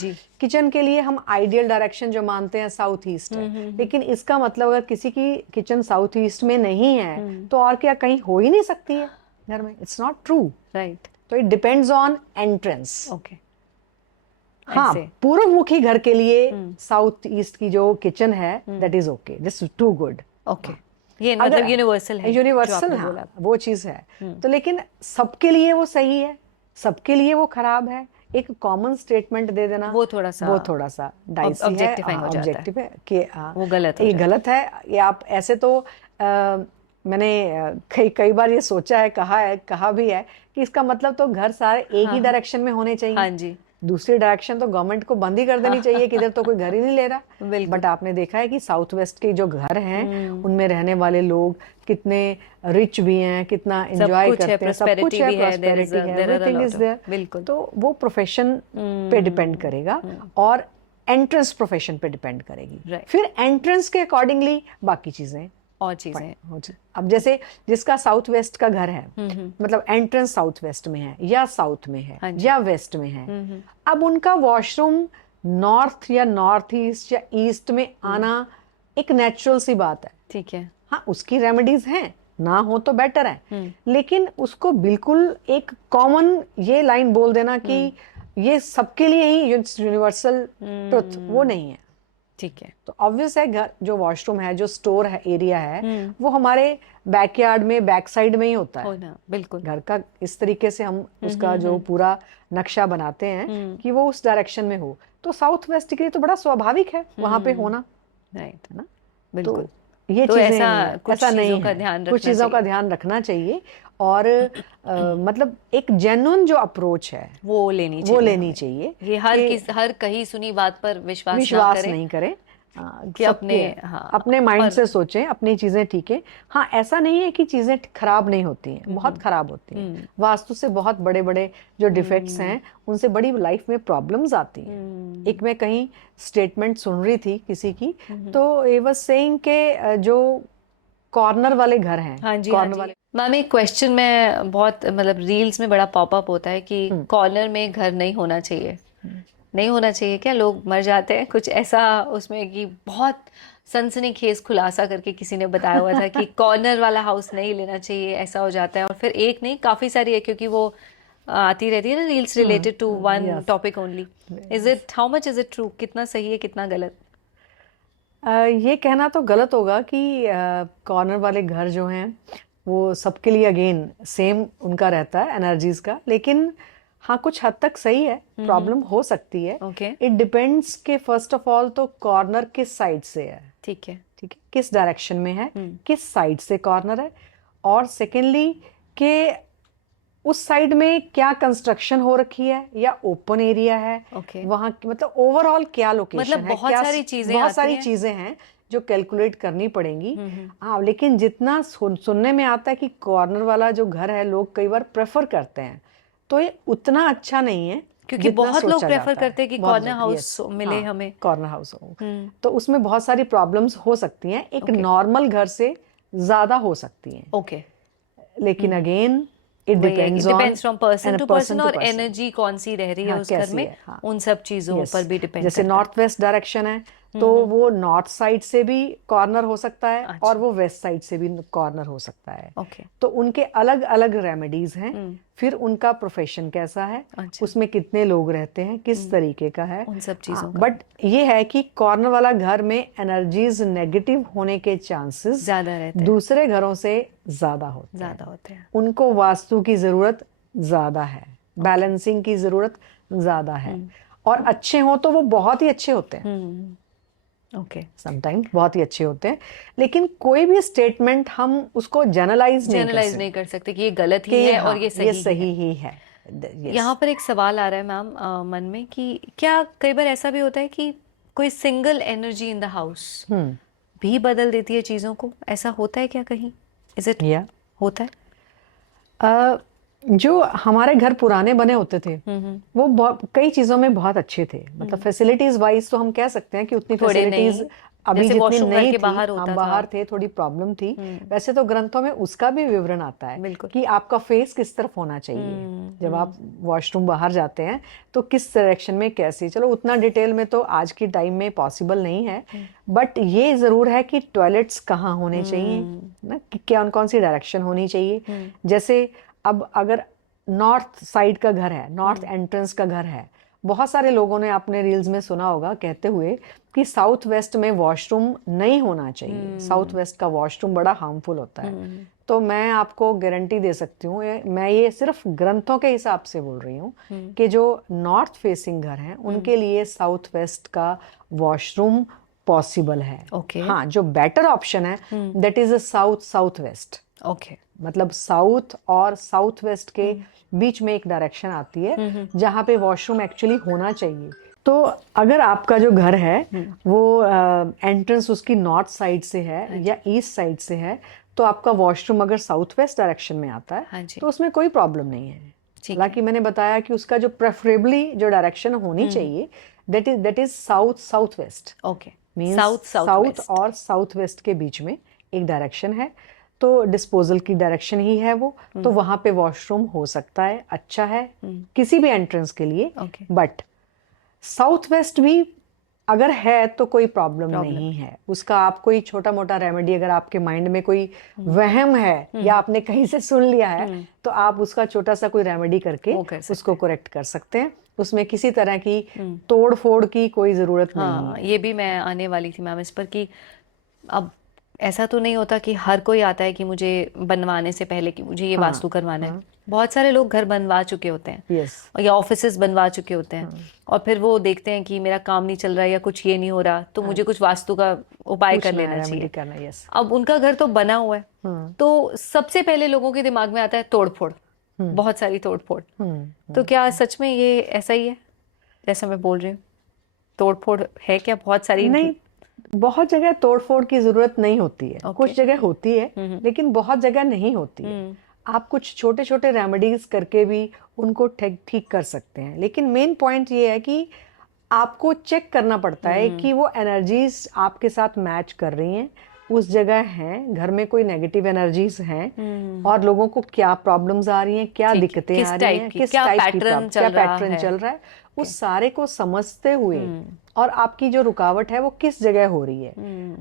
किचन के लिए हम आइडियल डायरेक्शन जो मानते हैं साउथ ईस्ट है, लेकिन इसका मतलब अगर किसी की किचन साउथ ईस्ट में नहीं है तो और क्या कहीं हो ही नहीं सकती है घर में? It's not true, right. तो it depends on entrance. Okay. हाँ, पूर्वमुखी घर के लिए साउथ ईस्ट की जो किचन है that is okay, this is too good. Okay, ये मतलब यूनिवर्सल है, यूनिवर्सल, हाँ, वो चीज है। तो लेकिन सबके लिए वो सही है, सबके लिए वो खराब है, एक कॉमन स्टेटमेंट दे देना वो थोड़ा सा डाइसी है, ऑब्जेक्टिव है कि वो गलत है, ये गलत है। ये आप ऐसे तो मैंने कई बार ये सोचा है, कहा भी है कि इसका मतलब तो घर सारे एक ही डायरेक्शन में होने चाहिए। हाँ जी। दूसरी डायरेक्शन तो गवर्नमेंट को बंद ही कर देनी चाहिए कि इधर तो कोई घर ही नहीं ले रहा। बट आपने देखा है कि साउथ वेस्ट के जो घर हैं उनमें रहने वाले लोग कितने रिच भी हैं, कितना एंजॉय करते हैं, सब कुछ है, प्रॉस्पेरिटी है, एवरीथिंग इज देयर। तो वो प्रोफेशन पे डिपेंड करेगा और एंट्रेंस प्रोफेशन पे डिपेंड करेगी। फिर एंट्रेंस के अकॉर्डिंगली बाकी चीजें और चीजें। अब जैसे जिसका साउथ वेस्ट का घर है, मतलब एंट्रेंस साउथ वेस्ट में है या साउथ में है या वेस्ट में है, अब उनका वॉशरूम नॉर्थ या नॉर्थ ईस्ट या ईस्ट में आना एक नेचुरल सी बात है। ठीक है, हाँ, उसकी रेमेडीज हैं, ना हो तो बेटर है, लेकिन उसको बिल्कुल एक कॉमन ये लाइन बोल देना कि ये सबके लिए ही यूनिवर्सल ट्रुथ, वो नहीं है। ठीक है, तो ऑब्वियस है घर जो वॉशरूम है, जो स्टोर है, एरिया है, वो हमारे बैकयार्ड में, बैक साइड में ही होता है। बिल्कुल, घर का इस तरीके से हम उसका जो पूरा नक्शा बनाते हैं कि वो उस डायरेक्शन में हो। तो साउथ वेस्ट के लिए तो बड़ा स्वाभाविक है वहां पे होना, राइट है ना। बिल्कुल, तो ये चीजें ऐसा नहीं है, कुछ चीजों का ध्यान रखना चाहिए। और मतलब एक जेन्युइन जो अप्रोच है वो लेनी चाहिए। ये हर कहीं सुनी बात पर विश्वास नहीं करें, कि अपने माइंड से सोचें, अपनी चीजें ठीक है। हाँ, ऐसा नहीं है कि चीजें खराब नहीं होती हैं, बहुत खराब होती हैं। वास्तु से बहुत बड़े बड़े जो डिफेक्ट्स हैं उनसे बड़ी लाइफ में प्रॉब्लम्स आती हैं। एक मैं कहीं स्टेटमेंट सुन रही थी किसी की, तो ये वाज सेइंग के जो कॉर्नर वाले घर हैं, कॉर्नर वाले। मैम, एक क्वेश्चन में बहुत मतलब रील्स में बड़ा पॉपअप होता है कि कॉर्नर में घर नहीं होना चाहिए, नहीं होना चाहिए क्या? लोग मर जाते हैं कुछ ऐसा उसमें कि बहुत सनसनीखेज खुलासा करके किसी ने बताया हुआ था कि कॉर्नर वाला हाउस नहीं लेना चाहिए, ऐसा हो जाता है। और फिर एक नहीं काफी सारी है, क्योंकि वो आती रहती है ना reels related to one yes. Topic only. Is it, how much is it true? कितना सही है कितना गलत? ये कहना तो गलत होगा कि कॉर्नर वाले घर जो हैं वो सबके लिए अगेन सेम उनका रहता है एनर्जीज का, लेकिन हाँ कुछ हद तक सही है, प्रॉब्लम हो सकती है। ओके, इट डिपेंड्स कि फर्स्ट ऑफ ऑल तो कॉर्नर किस साइड से है, ठीक है। ठीक है, किस डायरेक्शन में है, किस साइड से कॉर्नर है, और सेकेंडली कि उस साइड में क्या कंस्ट्रक्शन हो रखी है या ओपन एरिया है, ओके, वहां की मतलब ओवरऑल क्या लोकेशन मतलब है, बहुत क्या सारी चीजें बहुत आती सारी हैं। चीजें हैं जो कैलकुलेट करनी पड़ेंगी। हाँ, लेकिन जितना सुनने में आता है कि कॉर्नर वाला जो घर है लोग कई बार प्रेफर करते हैं, तो ये उतना अच्छा नहीं है, क्योंकि जितना बहुत लोग सोचा प्रेफर जाता है। करते हैं कि बहुत कॉर्नर लोग, हाउस yes, मिले हाँ, हमें। कॉर्नर हाउस हो, तो उसमें बहुत सारी प्रॉब्लम्स हो सकती हैं, एक Okay. नॉर्मल घर से ज्यादा हो सकती हैं। ओके, लेकिन अगेन इट वही है, depends on depends from person to person, और person. एनर्जी कौन सी रह रही है हाँ, उस घर कैसी में, है, हाँ, उन सब चीजों yes. पर भी डिपेंड जैसे करता नॉर्थ वेस्ट डायरेक्शन है तो वो नॉर्थ साइड से भी कॉर्नर हो सकता है, अच्छा। और वो वेस्ट साइड से भी कॉर्नर हो सकता है। ओके, तो उनके अलग अलग रेमेडीज हैं। फिर उनका प्रोफेशन कैसा है, अच्छा। उसमें कितने लोग रहते हैं, किस तरीके का है, उन सब चीजों का बट ये है कि कॉर्नर वाला घर में एनर्जीज नेगेटिव होने के चांसेस ज्यादा रहते हैं, दूसरे घरों से ज्यादा होते हैं, ज्यादा होते हैं। उनको वास्तु की जरूरत ज्यादा है, बैलेंसिंग की जरूरत ज्यादा है, और अच्छे हो तो वो बहुत ही अच्छे होते हैं, ओके, समटाइम्स बहुत ही अच्छे होते हैं, लेकिन कोई भी स्टेटमेंट हम उसको जनरलाइज जनरलाइज नहीं कर सकते कि ये गलत कि ही है हाँ, और ये सही ही है। Yes. यहाँ पर एक सवाल आ रहा है मैम मन में कि क्या कई बार ऐसा भी होता है कि कोई single energy in the house भी बदल देती है चीजों को? ऐसा होता है क्या कहीं? इज इट या होता है? जो हमारे घर पुराने बने होते थे वो कई चीजों में बहुत अच्छे थे, मतलब फैसिलिटीज वाइज तो हम कह सकते हैं कि उतनी थोड़े फैसिलिटीज नहीं, अभी जैसे जितनी वॉशरूम घर नहीं के थी, बाहर होता हम था। बाहर थे, थोड़ी प्रॉब्लम थी। वैसे तो ग्रंथों में उसका भी विवरण आता है बिल्कुल। कि आपका फेस किस तरफ होना चाहिए, जब आप वॉशरूम बाहर जाते हैं तो किस डायरेक्शन में कैसे। चलो उतना डिटेल में तो आज की टाइम में पॉसिबल नहीं है, बट ये जरूर है कि टॉयलेट्स कहाँ होने चाहिए ना, कि कौन कौन सी डायरेक्शन होनी चाहिए। जैसे अब अगर नॉर्थ साइड का घर है, नॉर्थ एंट्रेंस का घर है, बहुत सारे लोगों ने अपने रील्स में सुना होगा कहते हुए कि साउथ वेस्ट में वॉशरूम नहीं होना चाहिए, साउथ वेस्ट का वॉशरूम बड़ा हार्मफुल होता है। तो मैं आपको गारंटी दे सकती हूँ, मैं ये सिर्फ ग्रंथों के हिसाब से बोल रही हूँ कि जो नॉर्थ फेसिंग घर हैं उनके लिए साउथ वेस्ट का वॉशरूम पॉसिबल है। Okay. हाँ, जो बेटर ऑप्शन है that is a south south west. Okay, मतलब साउथ और साउथ वेस्ट के बीच में एक डायरेक्शन आती है जहाँ पे वॉशरूम एक्चुअली होना चाहिए। तो अगर आपका जो घर है वो एंट्रेंस उसकी नॉर्थ साइड से है या ईस्ट साइड से है, तो आपका वॉशरूम अगर साउथ वेस्ट डायरेक्शन में आता है तो उसमें कोई प्रॉब्लम नहीं है। हालांकि मैंने बताया कि उसका जो प्रेफरेबली जो डायरेक्शन होनी चाहिए that is south south west. Okay, means south और साउथ वेस्ट के बीच में एक डायरेक्शन है, तो डिस्पोजल की डायरेक्शन ही है वो, तो वहां पे वॉशरूम हो सकता है, अच्छा है किसी भी एंट्रेंस के लिए। बट साउथ वेस्ट भी अगर है तो कोई प्रॉब्लम नहीं है, उसका आप कोई छोटा मोटा रेमेडी, अगर आपके माइंड में कोई वहम है या आपने कहीं से सुन लिया है तो आप उसका छोटा सा कोई रेमेडी करके उसको करेक्ट कर सकते हैं। उसमें किसी तरह की तोड़ फोड़ की कोई जरूरत नहीं है। ये भी मैं आने वाली थी मैम इस पर कि अब ऐसा तो नहीं होता कि हर कोई आता है कि मुझे बनवाने से पहले कि मुझे ये वास्तु करवाना है। बहुत सारे लोग घर बनवा चुके होते हैं या ऑफिसेज बनवा चुके होते हैं, और फिर वो देखते हैं कि मेरा काम नहीं चल रहा है या कुछ ये नहीं हो रहा, तो मुझे कुछ वास्तु का उपाय कर लेना चाहिए। अब उनका घर तो बना हुआ है, तो सबसे पहले लोगों के दिमाग में आता है तोड़फोड़, बहुत सारी तोड़फोड़। तो क्या सच में ये ऐसा ही है जैसा मैं बोल रही हूँ? तोड़फोड़ है क्या बहुत सारी? नहीं, बहुत जगह तोड़फोड़ की जरूरत नहीं होती है। कुछ जगह होती है लेकिन बहुत जगह नहीं होती है। आप कुछ छोटे छोटे रेमेडीज करके भी उनको ठीक कर सकते हैं, लेकिन मेन पॉइंट ये है कि आपको चेक करना पड़ता है कि वो एनर्जीज आपके साथ मैच कर रही हैं, उस जगह हैं, घर में कोई नेगेटिव एनर्जीज हैं और लोगों को क्या प्रॉब्लम्स आ रही हैं, क्या दिक्कतें आ रही हैं, किस टाइप की क्या पैटर्न चल रहा है, उस सारे को समझते हुए और आपकी जो रुकावट है वो किस जगह हो रही है,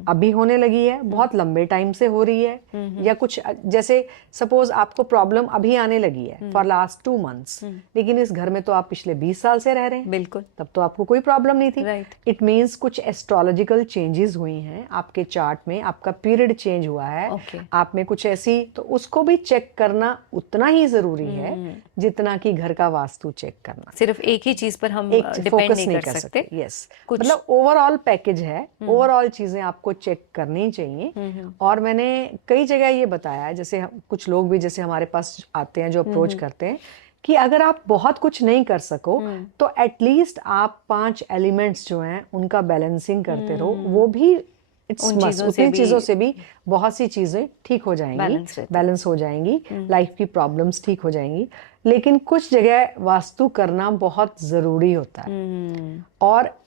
अभी होने लगी है, बहुत लंबे टाइम से हो रही है, या कुछ जैसे सपोज आपको प्रॉब्लम अभी आने लगी है फॉर लास्ट 2 मंथ्स, लेकिन इस घर में तो आप पिछले 20 साल से रह रहे हैं, बिल्कुल, तब तो आपको कोई प्रॉब्लम नहीं थी। Right. इट मीन्स कुछ एस्ट्रोलॉजिकल चेंजेस हुई हैं आपके चार्ट में, आपका पीरियड चेंज हुआ है, Okay. आप में कुछ ऐसी, तो उसको भी चेक करना उतना ही जरूरी है जितना कि घर का वास्तु चेक करना। सिर्फ एक ही चीज पर हम एक डिपेंड फोकस नहीं कर सकते। यस, कुछ- मतलब ओवरऑल पैकेज है, ओवरऑल चीजें आपको चेक करनी चाहिए। और मैंने कई जगह ये बताया है, जैसे कुछ लोग भी जैसे हमारे पास आते हैं जो अप्रोच करते हैं कि अगर आप बहुत कुछ नहीं कर सको तो एटलीस्ट आप 5 एलिमेंट्स जो हैं उनका बैलेंसिंग करते रहो, वो भी उन चीजों से उतनी भी- चीजों से भी बहुत सी चीजें ठीक हो जाएंगी, Balance रहती है। बैलेंस हो जाएंगी, लाइफ की प्रॉब्लम्स ठीक हो जाएंगी। लेकिन कुछ जगह वास्तु करना बहुत जरूरी होता है। और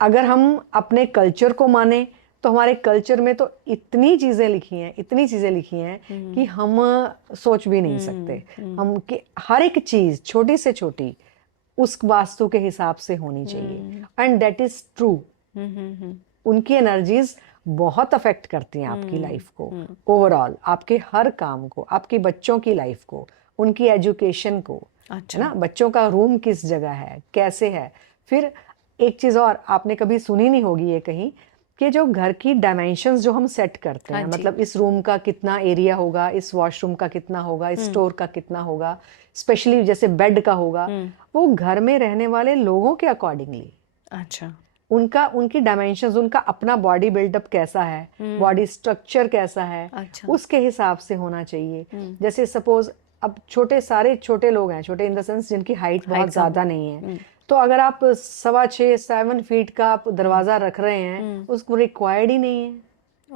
अगर हम अपने कल्चर को माने तो हमारे कल्चर में तो इतनी चीजें लिखी हैं, इतनी चीजें लिखी हैं कि हम सोच भी नहीं सकते। हम कि हर एक चीज छोटी से छोटी उस वास्तु के हिसाब से होनी चाहिए, एंड दैट इज ट्रू। उनकी एनर्जीज बहुत अफेक्ट करती हैं आपकी लाइफ को, ओवरऑल आपके हर काम को, आपके बच्चों की लाइफ को, उनकी एजुकेशन को। अच्छा। है ना, बच्चों का रूम किस जगह है, कैसे है। फिर एक चीज और आपने कभी सुनी नहीं होगी ये कहीं, कि जो घर की डायमेंशंस जो हम सेट करते हैं, हाँ जी। मतलब इस रूम का कितना एरिया होगा, इस वॉशरूम का कितना होगा, इस स्टोर का कितना होगा, स्पेशली जैसे बेड का होगा, वो घर में रहने वाले लोगों के अकॉर्डिंगली, अच्छा, उनकी डायमेंशंस, उनका अपना बॉडी बिल्डअप कैसा है, बॉडी स्ट्रक्चर कैसा है, अच्छा। उसके हिसाब से होना चाहिए। जैसे सपोज अब सारे छोटे लोग हैं, छोटे इन द सेंस जिनकी हाइट बहुत ज्यादा नहीं है, तो अगर आप 6.25-7 फीट का आप दरवाजा रख रहे हैं, उसको रिक्वायर्ड ही नहीं है।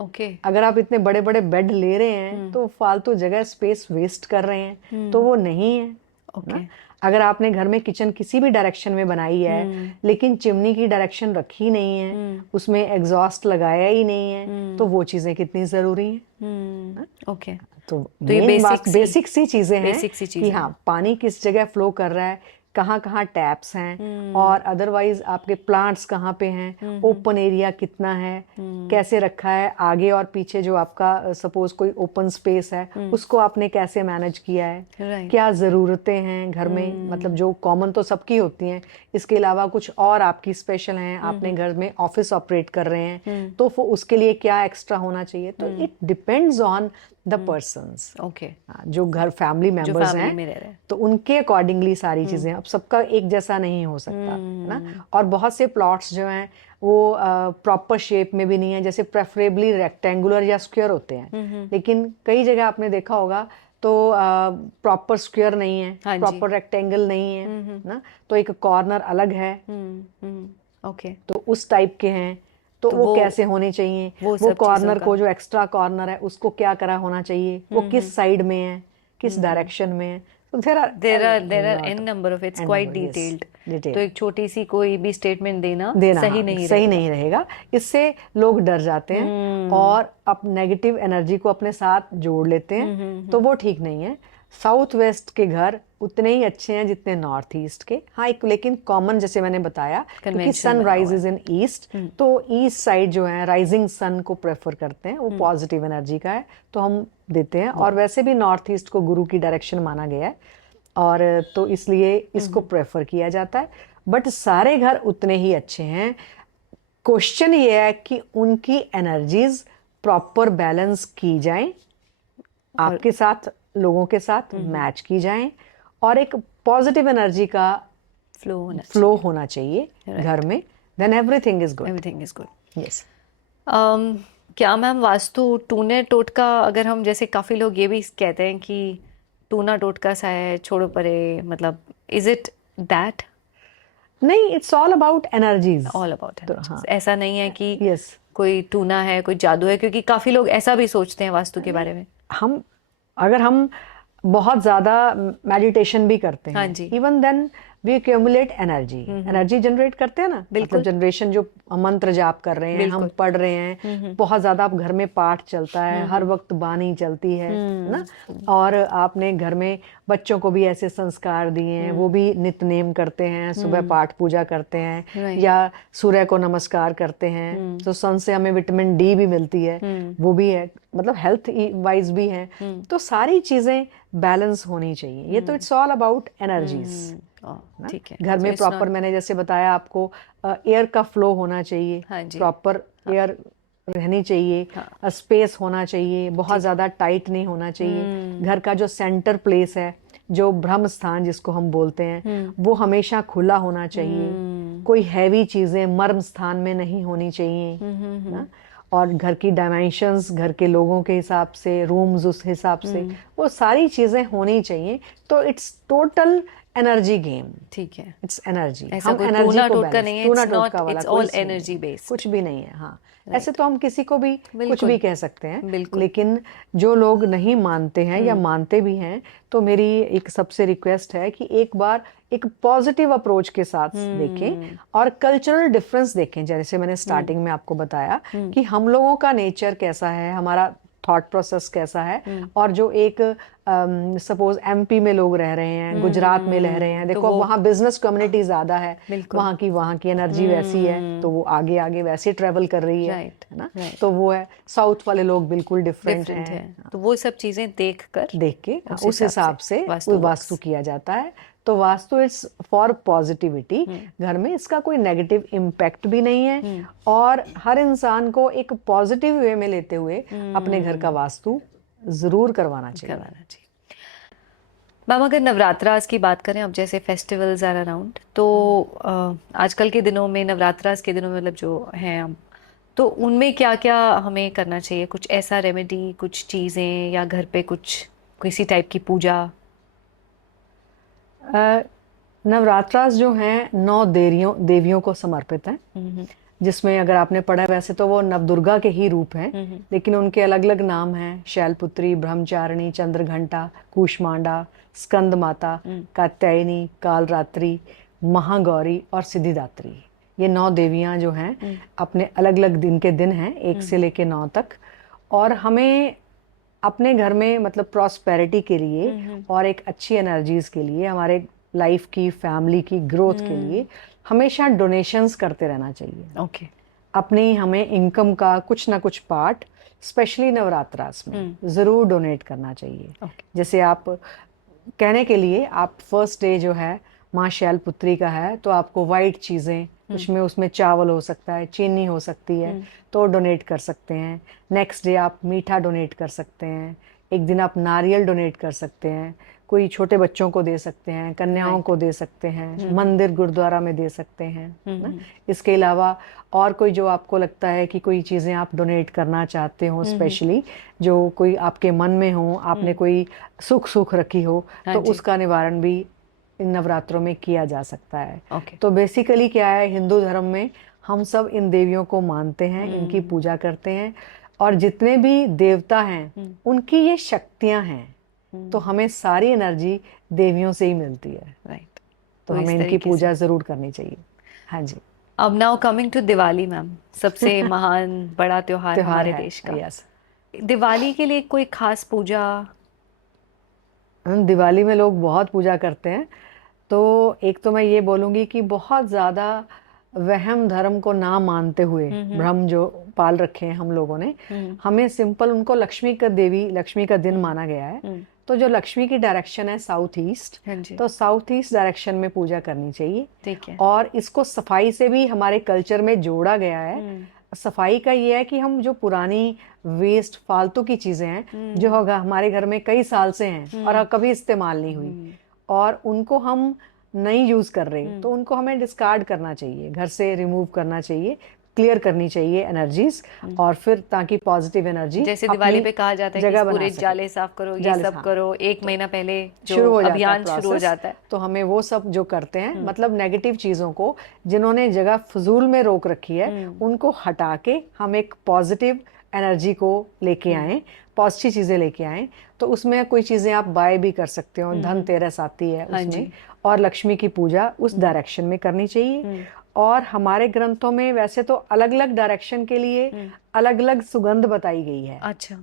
ओके, अगर आप इतने बड़े बड़े बेड ले रहे हैं तो फालतू जगह स्पेस वेस्ट कर रहे हैं, तो वो नहीं है। ओके, अगर आपने घर में किचन किसी भी डायरेक्शन में बनाई है लेकिन चिमनी की डायरेक्शन रखी नहीं है, उसमें एग्जॉस्ट लगाया ही नहीं है, तो वो चीजें कितनी जरूरी हैं। ओके, तो ये मेन बात basic बेसिक सी चीजें हैं basic सी कि चीजें हाँ, पानी किस जगह फ्लो कर रहा है, कहाँ कहाँ टैप्स हैं, और अदरवाइज आपके प्लांट्स कहाँ पे हैं, ओपन एरिया कितना है, कैसे रखा है, आगे और पीछे जो आपका सपोज कोई ओपन स्पेस है उसको आपने कैसे मैनेज किया है, Right. क्या ज़रूरतें हैं घर में, मतलब जो कॉमन तो सबकी होती हैं, इसके अलावा कुछ और आपकी स्पेशल हैं, आपने घर में ऑफिस ऑपरेट कर रहे हैं तो वो उसके लिए क्या एक्स्ट्रा होना चाहिए। तो it depends on the persons, okay, जो घर फैमिली मेंबर्स family हैं में रह रहे हैं। तो उनके अकॉर्डिंगली सारी चीजें, अब सबका एक जैसा नहीं हो सकता, है ना। और बहुत से प्लॉट्स जो हैं वो प्रॉपर शेप में भी नहीं है, जैसे प्रेफरेबली रेक्टेंगुलर या स्क्वायर होते हैं, लेकिन कई जगह आपने देखा होगा तो प्रॉपर स्क्वायर नहीं है, हाँ जी। प्रॉपर रेक्टेंगल नहीं है, ना, तो एक कॉर्नर अलग है, ओके, तो उस टाइप के हैं, तो वो कैसे होने चाहिए, वो वो सब कॉर्नर चीज़ों को जो एक्स्ट्रा कॉर्नर है उसको क्या करा होना चाहिए, वो किस साइड में है, किस डायरेक्शन में है। तो there are n number of, it's quite detailed. तो एक छोटी सी कोई भी स्टेटमेंट देना सही नहीं रहेगा। इससे लोग डर जाते हैं और अब नेगेटिव एनर्जी को अपने साथ जोड़ लेते हैं, तो वो ठीक नहीं है। साउथ वेस्ट के घर उतने ही अच्छे हैं जितने नॉर्थ ईस्ट के। हाँ, एक लेकिन कॉमन, जैसे मैंने बताया, क्योंकि सन राइजेज इन ईस्ट, तो ईस्ट साइड जो है राइजिंग सन को प्रेफर करते हैं, वो पॉजिटिव एनर्जी का है, तो हम देते हैं। और वैसे भी नॉर्थ ईस्ट को गुरु की डायरेक्शन माना गया है, और तो इसलिए इसको प्रेफर किया जाता है। बट सारे घर उतने ही अच्छे हैं। क्वेश्चन ये है कि उनकी एनर्जीज प्रॉपर बैलेंस की जाएं, आपके साथ, लोगों के साथ मैच की जाएं, और एक पॉजिटिव एनर्जी का फ्लो होना चाहिए घर में, then everything is good. Yes. क्या मैम वास्तु टूने टोटका, अगर हम, जैसे काफी लोग ये भी कहते हैं कि टूना टोटका सा है, छोड़ो परे, मतलब इज इट दैट? नहीं, it's all about energies, all about तो हाँ, ऐसा नहीं है कि यस, कोई टूना है, कोई जादू है, क्योंकि काफी लोग ऐसा भी सोचते हैं वास्तु के बारे में। अगर हम बहुत ज्यादा मेडिटेशन भी करते हाँ हैं, जी। Even then we accumulate energy, energy generate करते हैं ना, मतलब जनरेशन जो मंत्र जाप कर रहे हैं, हम पढ़ रहे हैं, बहुत ज्यादा आप घर में पाठ चलता है, हर वक्त बानी चलती है ना, और आपने घर में बच्चों को भी ऐसे संस्कार दिए हैं, वो भी नित्य करते हैं, सुबह पाठ पूजा करते हैं, या सूर्य को नमस्कार करते हैं, तो सन से हमें विटामिन डी भी मिलती है, वो भी है, मतलब हेल्थ वाइज भी है, तो सारी चीजें बैलेंस होनी चाहिए। ये तो इट्स ऑल अबाउट एनर्जीज। ठीक है, घर में प्रॉपर मैंने जैसे बताया आपको, एयर का फ्लो होना चाहिए, प्रॉपर एयर रहनी चाहिए, स्पेस होना चाहिए, बहुत ज्यादा टाइट नहीं होना चाहिए, घर का जो सेंटर प्लेस है, जो ब्रह्म स्थान जिसको हम बोलते हैं, वो हमेशा खुला होना चाहिए, कोई हैवी चीजें मर्म स्थान में नहीं होनी चाहिए ना? और घर की डायमेंशंस घर के लोगों के हिसाब से, रूम्स उस हिसाब से, वो सारी चीजें होनी चाहिए। तो इट्स टोटल एनर्जी गेम। ठीक है, इट्स एनर्जी, हम एनर्जी को टूटका नहीं है, इट्स ऑल एनर्जी बेस्ड, कुछ भी नहीं है। हाँ, ऐसे तो हम किसी को भी कुछ भी कह सकते हैं, लेकिन जो लोग नहीं मानते हैं या मानते भी हैं, तो मेरी एक सबसे रिक्वेस्ट है कि एक बार एक पॉजिटिव अप्रोच के साथ देखें और कल्चरल डिफरेंस देखें। जैसे मैंने स्टार्टिंग में आपको बताया कि हम लोगों का नेचर कैसा है, हमारा थॉट प्रोसेस कैसा है, और जो एक सपोज एमपी में लोग रह रहे हैं, गुजरात में रह रहे हैं, देखो वहाँ बिजनेस कम्युनिटी ज्यादा है, वहाँ की एनर्जी वैसी है, तो वो आगे आगे वैसे ट्रेवल कर रही है ना, तो वो है। साउथ वाले लोग बिल्कुल डिफरेंट हैं, तो वो सब चीजें देख के उस हिसाब से वास्तु किया जाता है। तो वास्तु इट्स फॉर पॉजिटिविटी, घर में इसका कोई नेगेटिव इम्पैक्ट भी नहीं है, और हर इंसान को एक पॉजिटिव वे में लेते हुए अपने घर का वास्तु जरूर करवाना चाहिए। मैम, अगर नवरात्रास की बात करें, अब जैसे फेस्टिवल्स आर अराउंड, तो आजकल के दिनों में, नवरात्रास के दिनों में, मतलब जो हैं हम, तो उनमें क्या क्या हमें करना चाहिए? कुछ ऐसा रेमेडी, कुछ चीज़ें, या घर पे कुछ किसी टाइप की पूजा? नवरात्रास जो हैं 9 देवियों को समर्पित हैं, जिसमें अगर आपने पढ़ा है, वैसे तो वो नवदुर्गा के ही रूप हैं, लेकिन उनके अलग अलग नाम हैं। शैलपुत्री, ब्रह्मचारिणी, चंद्रघंटा, कूष्मांडा, स्कंद माता, कात्यायनी, कालरात्रि, महागौरी और सिद्धिदात्री। ये 9 देवियां जो हैं अपने अलग अलग दिन के दिन हैं, 1 से लेके 9 तक। और हमें अपने घर में मतलब प्रॉस्पेरिटी के लिए और एक अच्छी एनर्जीज के लिए, हमारे लाइफ की, फैमिली की ग्रोथ के लिए हमेशा डोनेशंस करते रहना चाहिए। ओके। अपनी हमें इनकम का कुछ ना कुछ पार्ट, स्पेशली नवरात्रास में जरूर डोनेट करना चाहिए। जैसे आप कहने के लिए, आप फर्स्ट डे जो है माँ शैलपुत्री का है, तो आपको वाइट चीजें, उसमें चावल हो सकता है, चीनी हो सकती है, तो डोनेट कर सकते हैं। नेक्स्ट डे आप मीठा डोनेट कर सकते हैं, एक दिन आप नारियल डोनेट कर सकते हैं, कोई छोटे बच्चों को दे सकते हैं, कन्याओं को दे सकते हैं, मंदिर गुरुद्वारा में दे सकते हैं ना? इसके अलावा और कोई जो आपको लगता है कि कोई चीज़ें आप डोनेट करना चाहते हो, स्पेशली जो कोई आपके मन में हो, आपने कोई सुख रखी हो, तो उसका निवारण भी इन नवरात्रों में किया जा सकता है। तो बेसिकली क्या है, हिंदू धर्म में हम सब इन देवियों को मानते हैं, इनकी पूजा करते हैं, और जितने भी देवता हैं उनकी ये शक्तियां हैं, तो हमें सारी एनर्जी देवियों से ही मिलती है। राइट। तो हमें इनकी पूजा जरूर करनी चाहिए। हाँ जी। अब now coming to Diwali ma'am, सबसे महान बड़ा त्योहार हमारे देश का। यस। दिवाली के लिए कोई खास पूजा? दिवाली में लोग बहुत पूजा करते हैं। तो एक तो मैं ये बोलूँगी कि बहुत ज़्यादा वहम धर्म को ना मानते हुए, भ्रम जो पाल रखे हैं हम लोगों ने, हमें सिंपल उनको लक्ष्मी का दिन माना गया है। तो जो लक्ष्मी की डायरेक्शन है साउथ ईस्ट, तो साउथ ईस्ट डायरेक्शन में पूजा करनी चाहिए। ठीक है। और इसको सफाई से भी हमारे कल्चर में जोड़ा गया है। सफाई का ये है कि हम जो पुरानी वेस्ट, फालतू की चीजें हैं जो हमारे घर में कई साल से हैं और कभी इस्तेमाल नहीं हुई, और उनको हम नहीं यूज कर रहे, तो उनको हमें डिस्कार्ड करना चाहिए, घर से रिमूव करना चाहिए, क्लियर करनी चाहिए एनर्जीज, और फिर ताकि पॉजिटिव एनर्जी, जैसे दिवाली पे कहा जाता है कि पूरे जाले साफ करो, ये सब करो, 1 महीना पहले जो अभियान शुरू हो जाता है, तो हमें वो सब जो करते हैं, मतलब नेगेटिव चीजों को जिन्होंने जगह फजूल में रोक रखी है, उनको हटा के हम एक पॉजिटिव एनर्जी को लेके आए, पॉजिटिव चीजें लेके आए, तो उसमें कोई चीजें आप बाय भी कर सकते हो। धनतेरस आती है हाँ उसमें, जी। और लक्ष्मी की पूजा उस डायरेक्शन में करनी चाहिए। और हमारे ग्रंथों में वैसे तो अलग अलग डायरेक्शन के लिए अलग अलग सुगंध बताई गई है। अच्छा।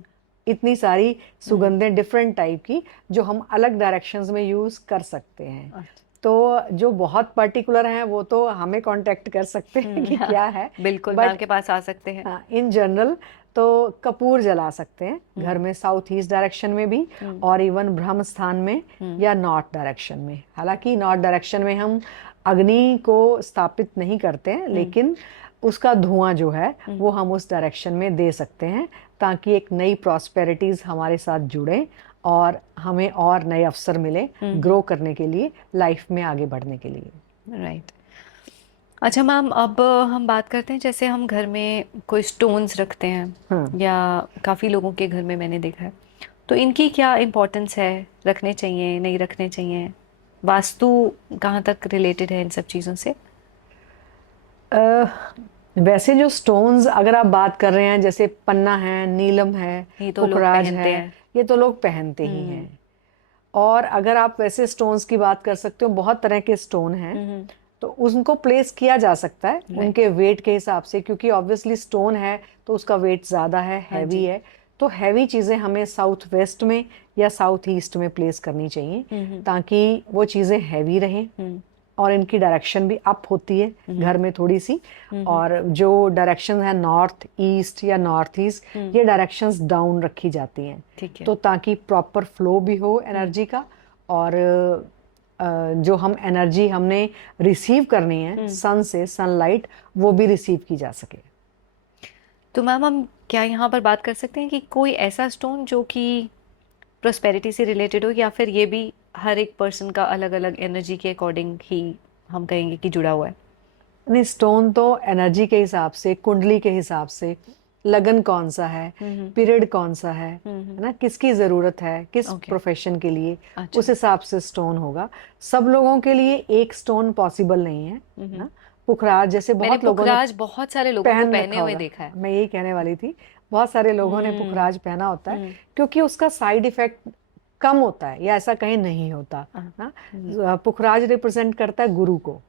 इतनी सारी सुगंधें डिफरेंट टाइप की जो हम अलग डायरेक्शंस में यूज कर सकते हैं। अच्छा। तो जो बहुत पर्टिकुलर हैं वो तो हमें कांटेक्ट कर सकते हैं कि क्या है। बिल्कुल, बट मैम के पास आ सकते हैं। हाँ, इन जनरल तो कपूर जला सकते हैं घर में, साउथ ईस्ट डायरेक्शन में भी, और इवन ब्रह्म स्थान में या नॉर्थ डायरेक्शन में। हालांकि नॉर्थ डायरेक्शन में हम अग्नि को स्थापित नहीं करते हैं, लेकिन उसका धुआं जो है वो हम उस डायरेक्शन में दे सकते हैं, ताकि एक नई प्रॉस्पेरिटीज हमारे साथ जुड़े और हमें और नए अवसर मिले ग्रो करने के लिए, लाइफ में आगे बढ़ने के लिए। राइट। अच्छा मैम, अब हम बात करते हैं, जैसे हम घर में कोई स्टोन्स रखते हैं, हाँ। या काफ़ी लोगों के घर में मैंने देखा है, तो इनकी क्या इम्पोर्टेंस है? रखने चाहिए, नहीं रखने चाहिए? वास्तु कहाँ तक रिलेटेड है इन सब चीज़ों से? वैसे जो स्टोन्स अगर आप बात कर रहे हैं, जैसे पन्ना है, नीलम है, ये तो लोग पुखराज पहनते है, हैं। ये तो लोग पहनते ही हैं। और अगर आप वैसे स्टोन्स की बात कर सकते हो, बहुत तरह के स्टोन हैं, तो उनको प्लेस किया जा सकता है उनके वेट के हिसाब से, क्योंकि ऑब्वियसली स्टोन है तो उसका वेट ज़्यादा है, हैवी है। तो हैवी चीज़ें हमें साउथ वेस्ट में या साउथ ईस्ट में प्लेस करनी चाहिए, ताकि वो चीज़ें हैवी रहें, और इनकी डायरेक्शन भी अप होती है घर में थोड़ी सी। और जो डायरेक्शन है नॉर्थ ईस्ट या नॉर्थ ईस्ट, ये डायरेक्शंस डाउन रखी जाती हैं, ठीक है। तो ताकि प्रॉपर फ्लो भी हो एनर्जी का, और जो हम एनर्जी हमने रिसीव करनी है सन से, सनलाइट, वो भी रिसीव की जा सके। तो मैम, हम क्या यहाँ पर बात कर सकते हैं कि कोई ऐसा स्टोन जो कि प्रोस्पेरिटी से रिलेटेड हो, या फिर ये भी हर एक पर्सन का अलग अलग एनर्जी के अकॉर्डिंग ही हम कहेंगे कि जुड़ा हुआ है? नहीं, स्टोन तो एनर्जी के हिसाब से, कुंडली के हिसाब से, लगन कौन सा है, पीरियड कौन सा है ना, किसकी जरूरत है, किस प्रोफेशन के लिए, उस हिसाब से स्टोन होगा। सब लोगों के लिए एक स्टोन पॉसिबल नहीं है ना। पुखराज जैसे बहुत लोगों ने बहुत सारे लोगों को पहने हुए देखा है। मैं यही कहने वाली थी, बहुत सारे लोगों ने पुखराज पहना होता है, क्योंकि उसका साइड इफेक्ट कम होता है, या ऐसा कहीं नहीं होता ना। पुखराज रिप्रेजेंट करता है गुरु को,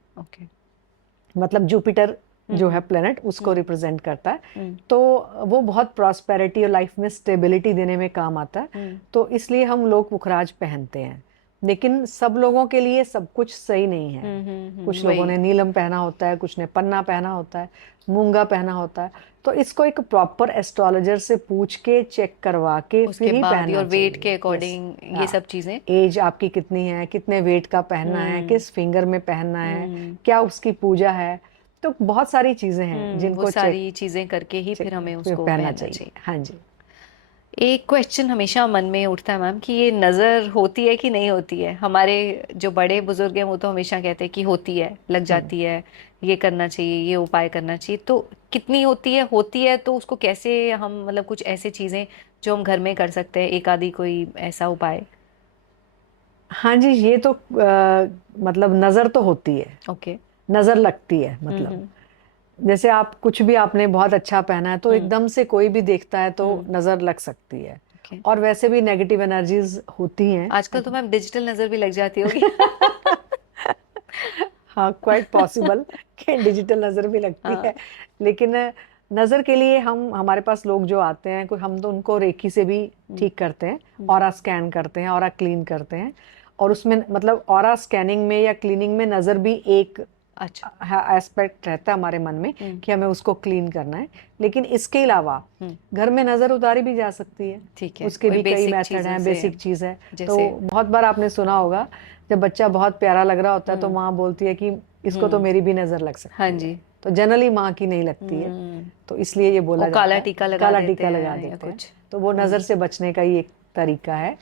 मतलब जुपिटर जो है प्लेनेट, उसको रिप्रेजेंट करता है। तो वो बहुत प्रॉस्पेरिटी और लाइफ में स्टेबिलिटी देने में काम आता है, तो इसलिए हम लोग पुखराज पहनते हैं। लेकिन सब लोगों के लिए सब कुछ सही नहीं है। कुछ लोगों ने नीलम पहना होता है, कुछ ने पन्ना पहना होता है, मूंगा पहना होता है। तो इसको एक प्रॉपर एस्ट्रोलॉजर से पूछ के, चेक करवा के फिर ही पहनना चाहिए। और वेट के अकॉर्डिंग ये सब चीजें, एज आपकी कितनी है, कितने वेट का पहनना है, किस फिंगर में पहनना है, क्या उसकी पूजा है, तो बहुत सारी चीजें हैं जिनको वो सारी चीजें करके ही फिर हमें उसको पहनना चाहिए। हाँ जी। एक क्वेश्चन हमेशा मन में उठता है मैम, कि ये नज़र होती है कि नहीं होती है? हमारे जो बड़े बुजुर्ग हैं वो तो हमेशा कहते हैं कि होती है, लग जाती है, ये करना चाहिए, ये उपाय करना चाहिए। तो कितनी होती है तो उसको कैसे हम, मतलब कुछ ऐसे चीज़ें जो हम घर में कर सकते हैं, एक आधी कोई ऐसा उपाय? हाँ जी, ये तो मतलब नजर तो होती है, ओके। नजर लगती है। मतलब जैसे आप कुछ भी आपने बहुत अच्छा पहना है, तो एकदम से कोई भी देखता है तो नजर लग सकती है। और वैसे भी नेगेटिव एनर्जीज होती हैं। आजकल तो मैम डिजिटल नजर भी लग जाती होगी। हाँ, क्वाइट पॉसिबल कि डिजिटल नजर भी लगती है। लेकिन नजर के लिए हमारे पास लोग जो आते हैं, हम तो उनको रेकी से भी ठीक करते हैं, ऑरा स्कैन करते हैं, ऑरा क्लीन करते हैं। और उसमें मतलब ऑरा स्कैनिंग में या क्लीनिंग में नजर भी एक एस्पेक्ट रहता है हमारे मन में कि हमें उसको क्लीन करना है। लेकिन इसके अलावा घर में नजर उतारी भी जा सकती है। ठीक है, उसके भी कई मेथड हैं, बेसिक चीज है। तो बहुत बार आपने सुना होगा, जब बच्चा बहुत प्यारा लग रहा होता है तो माँ बोलती है कि इसको तो मेरी भी नजर लग सकती है। हाँ जी। तो जनरली माँ की नहीं लगती है, तो इसलिए ये बोला जाता है काला टीका लगा देते हैं। तो वो नजर से बचने का ही एक तरीका है।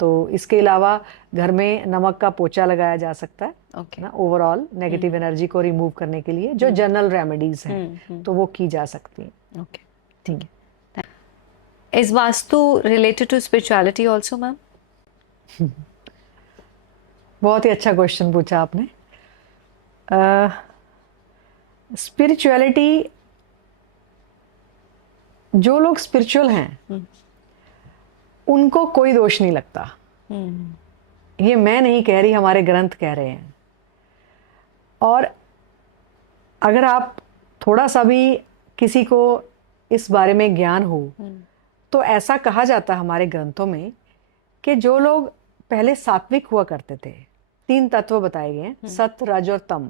तो इसके अलावा घर में नमक का पोछा लगाया जा सकता है ना, ओवरऑल नेगेटिव एनर्जी को रिमूव करने के लिए, जो जनरल रेमेडीज हैं तो वो की जा सकती हैं। ओके, ठीक है। Is vastu related to spirituality also ma'am? बहुत ही अच्छा क्वेश्चन पूछा आपने। स्पिरिचुअलिटी जो लोग स्पिरिचुअल हैं उनको कोई दोष नहीं लगता। ये मैं नहीं कह रही, हमारे ग्रंथ कह रहे हैं। और अगर आप थोड़ा सा भी किसी को इस बारे में ज्ञान हो तो ऐसा कहा जाता है हमारे ग्रंथों में कि जो लोग पहले सात्विक हुआ करते थे, 3 तत्व बताए गए हैं, सत रज और तम,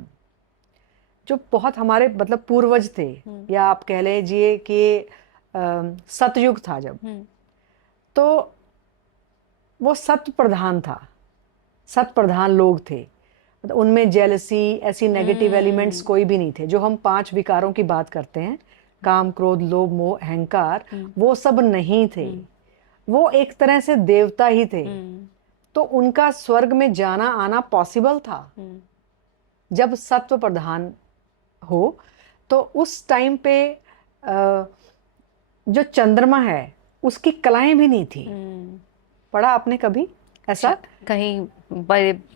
जो बहुत हमारे मतलब पूर्वज थे, या आप कह लीजिए कि सतयुग था जब, तो वो सत्य प्रधान था, सत प्रधान लोग थे। मतलब उनमें जेलसी, ऐसी नेगेटिव एलिमेंट्स कोई भी नहीं थे। जो हम 5 विकारों की बात करते हैं, काम, क्रोध, लोभ, मोह, अहंकार, वो सब नहीं थे। वो एक तरह से देवता ही थे। तो उनका स्वर्ग में जाना आना पॉसिबल था जब सत्व प्रधान हो। तो उस टाइम पे जो चंद्रमा है उसकी कलाएं भी नहीं थी। पढ़ा आपने कभी ऐसा? कहीं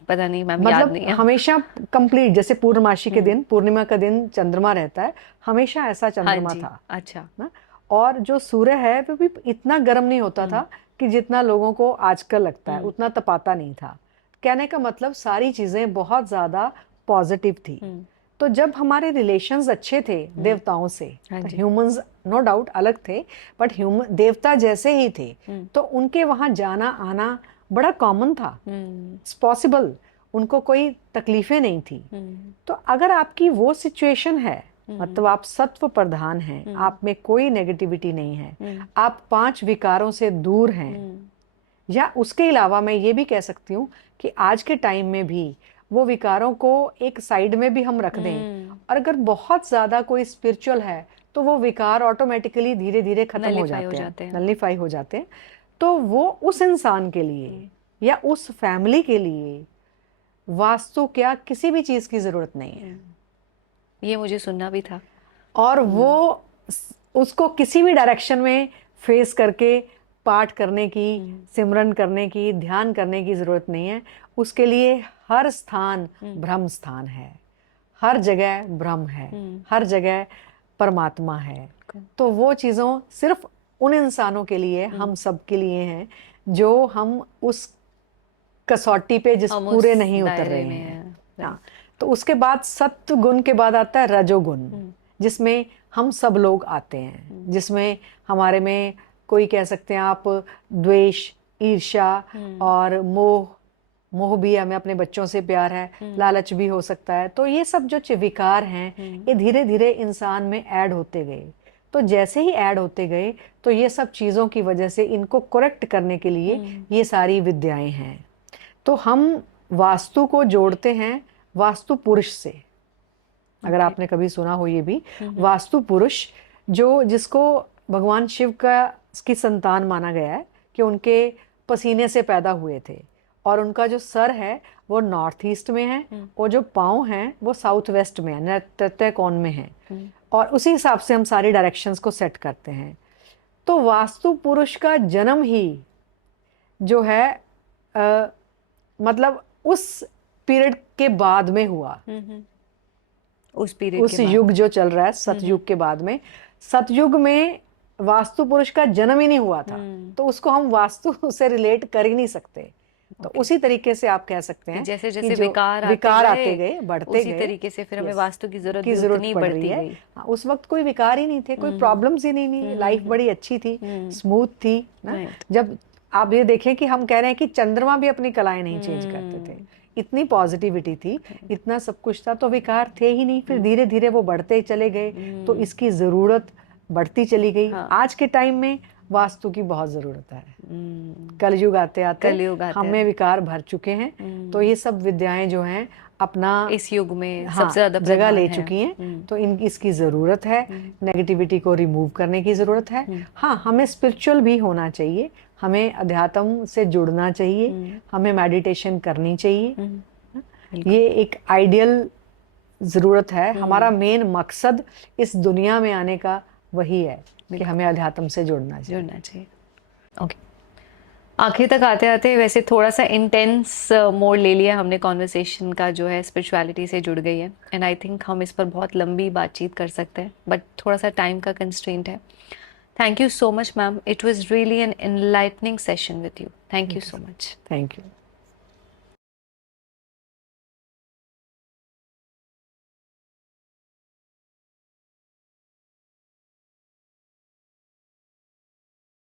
पता नहीं मैम, याद मतलब नहीं है। हमेशा कंप्लीट, जैसे पूर्णमासी के दिन, पूर्णिमा का दिन चंद्रमा रहता है, हमेशा ऐसा चंद्रमा हाँ जी, था अच्छा। ना। और जो सूर्य है वो भी इतना गर्म नहीं होता था कि जितना लोगों को आजकल लगता है, उतना तपाता नहीं था। कहने का मतलब सारी चीजें बहुत ज्यादा पॉजिटिव थी। तो जब हमारे रिलेशंस अच्छे थे देवताओं से, तो ह्यूमंस नो डाउट अलग थे, बट ह्यूमन देवता जैसे ही थे, तो उनके वहां जाना आना बड़ा कॉमन था, पॉसिबल, उनको कोई तकलीफें नहीं थी। तो अगर आपकी वो सिचुएशन है, मतलब आप सत्व प्रधान हैं, आप में कोई नेगेटिविटी नहीं है, आप 5 विकारों से दूर हैं, या उसके अलावा मैं ये भी कह सकती हूँ कि आज के टाइम में भी वो विकारों को एक साइड में भी हम रख दें, और अगर बहुत ज्यादा कोई स्पिरिचुअल है तो वो विकार ऑटोमेटिकली धीरे धीरे खत्म हो जाते हैं, नलिफाई हो जाते हैं। तो वो उस इंसान के लिए या उस फैमिली के लिए वास्तु क्या किसी भी चीज की जरूरत नहीं है। ये मुझे सुनना भी था। और वो उसको किसी भी डायरेक्शन में फेस करके पाठ करने की, सिमरन करने की, ध्यान करने की जरूरत नहीं है। उसके लिए हर स्थान ब्रह्म स्थान है, हर जगह ब्रह्म है, हर जगह परमात्मा है। तो वो चीजों सिर्फ उन इंसानों के लिए, हम सब के लिए हैं जो हम उस कसौटी पे जिस पूरे नहीं उतर रहे हैं। हाँ, तो उसके बाद सत्व गुण के बाद आता है रजोगुण, जिसमें हम सब लोग आते हैं, जिसमें हमारे में कोई कह सकते हैं आप द्वेष, ईर्ष्या और मोह भी, हमें अपने बच्चों से प्यार है, लालच भी हो सकता है। तो ये सब जो विकार हैं ये धीरे धीरे इंसान में ऐड होते गए। तो जैसे ही ऐड होते गए तो ये सब चीज़ों की वजह से इनको करेक्ट करने के लिए ये सारी विद्याएं हैं। तो हम वास्तु को जोड़ते हैं वास्तु पुरुष से। अगर आपने कभी सुना हो ये भी, वास्तु पुरुष जिसको भगवान शिव की संतान माना गया है, कि उनके पसीने से पैदा हुए थे, और उनका जो सर है वो नॉर्थ ईस्ट में है, और जो पाँव हैं वो साउथ वेस्ट में है, नैऋत्य कोण में है, और उसी हिसाब से हम सारी डायरेक्शंस को सेट करते हैं। तो वास्तु पुरुष का जन्म ही जो है मतलब उस पीरियड के बाद में हुआ, उस पीरियड उस युग जो चल रहा है सतयुग के बाद में। सतयुग में वास्तु पुरुष का जन्म ही नहीं हुआ था, तो उसको हम वास्तु से रिलेट कर ही नहीं सकते। तो उसी तरीके से आप कह सकते हैं जैसे जैसे विकार आते गए, बढ़ते उसी गए, तरीके से फिर हमें वास्तु की जरूरत पड़ रही है। उस वक्त कोई विकार ही नहीं थे, कोई प्रॉब्लम्स ही नहीं, लाइफ बड़ी अच्छी थी, स्मूथ थी ना। जब आप ये देखें कि हम कह रहे हैं कि चंद्रमा भी अपनी कलाएं नहीं चेंज करते थे, इतनी पॉजिटिविटी थी, इतना सब कुछ था, तो विकार थे ही नहीं। फिर धीरे धीरे वो बढ़ते चले गए, तो इसकी जरूरत बढ़ती चली गई। आज के टाइम में वास्तु की बहुत जरूरत है। कलयुग आते आते हमें विकार भर चुके हैं, तो ये सब विद्याएं जो हैं अपना इस युग में सबसे ज्यादा जगह ले चुकी हैं। तो इसकी जरूरत है, नेगेटिविटी को रिमूव करने की जरूरत है। हाँ, हमें स्पिरिचुअल भी होना चाहिए, हमें अध्यात्म से जुड़ना चाहिए, हमें मेडिटेशन करनी चाहिए। ये एक आइडियल जरूरत है। हमारा मेन मकसद इस दुनिया में आने का वही है कि हमें अध्यात्म से जुड़ना चाहिए। ओके, आखिर तक आते आते वैसे थोड़ा सा इंटेंस मोड ले लिया हमने कॉन्वर्सेशन का, जो है स्पिरिचुअलिटी से जुड़ गई है। एंड आई थिंक हम इस पर बहुत लंबी बातचीत कर सकते हैं, बट थोड़ा सा टाइम का कंस्ट्रेंट है। Thank you so much, ma'am. It was really an enlightening session with you. Thank you so much. Thank you.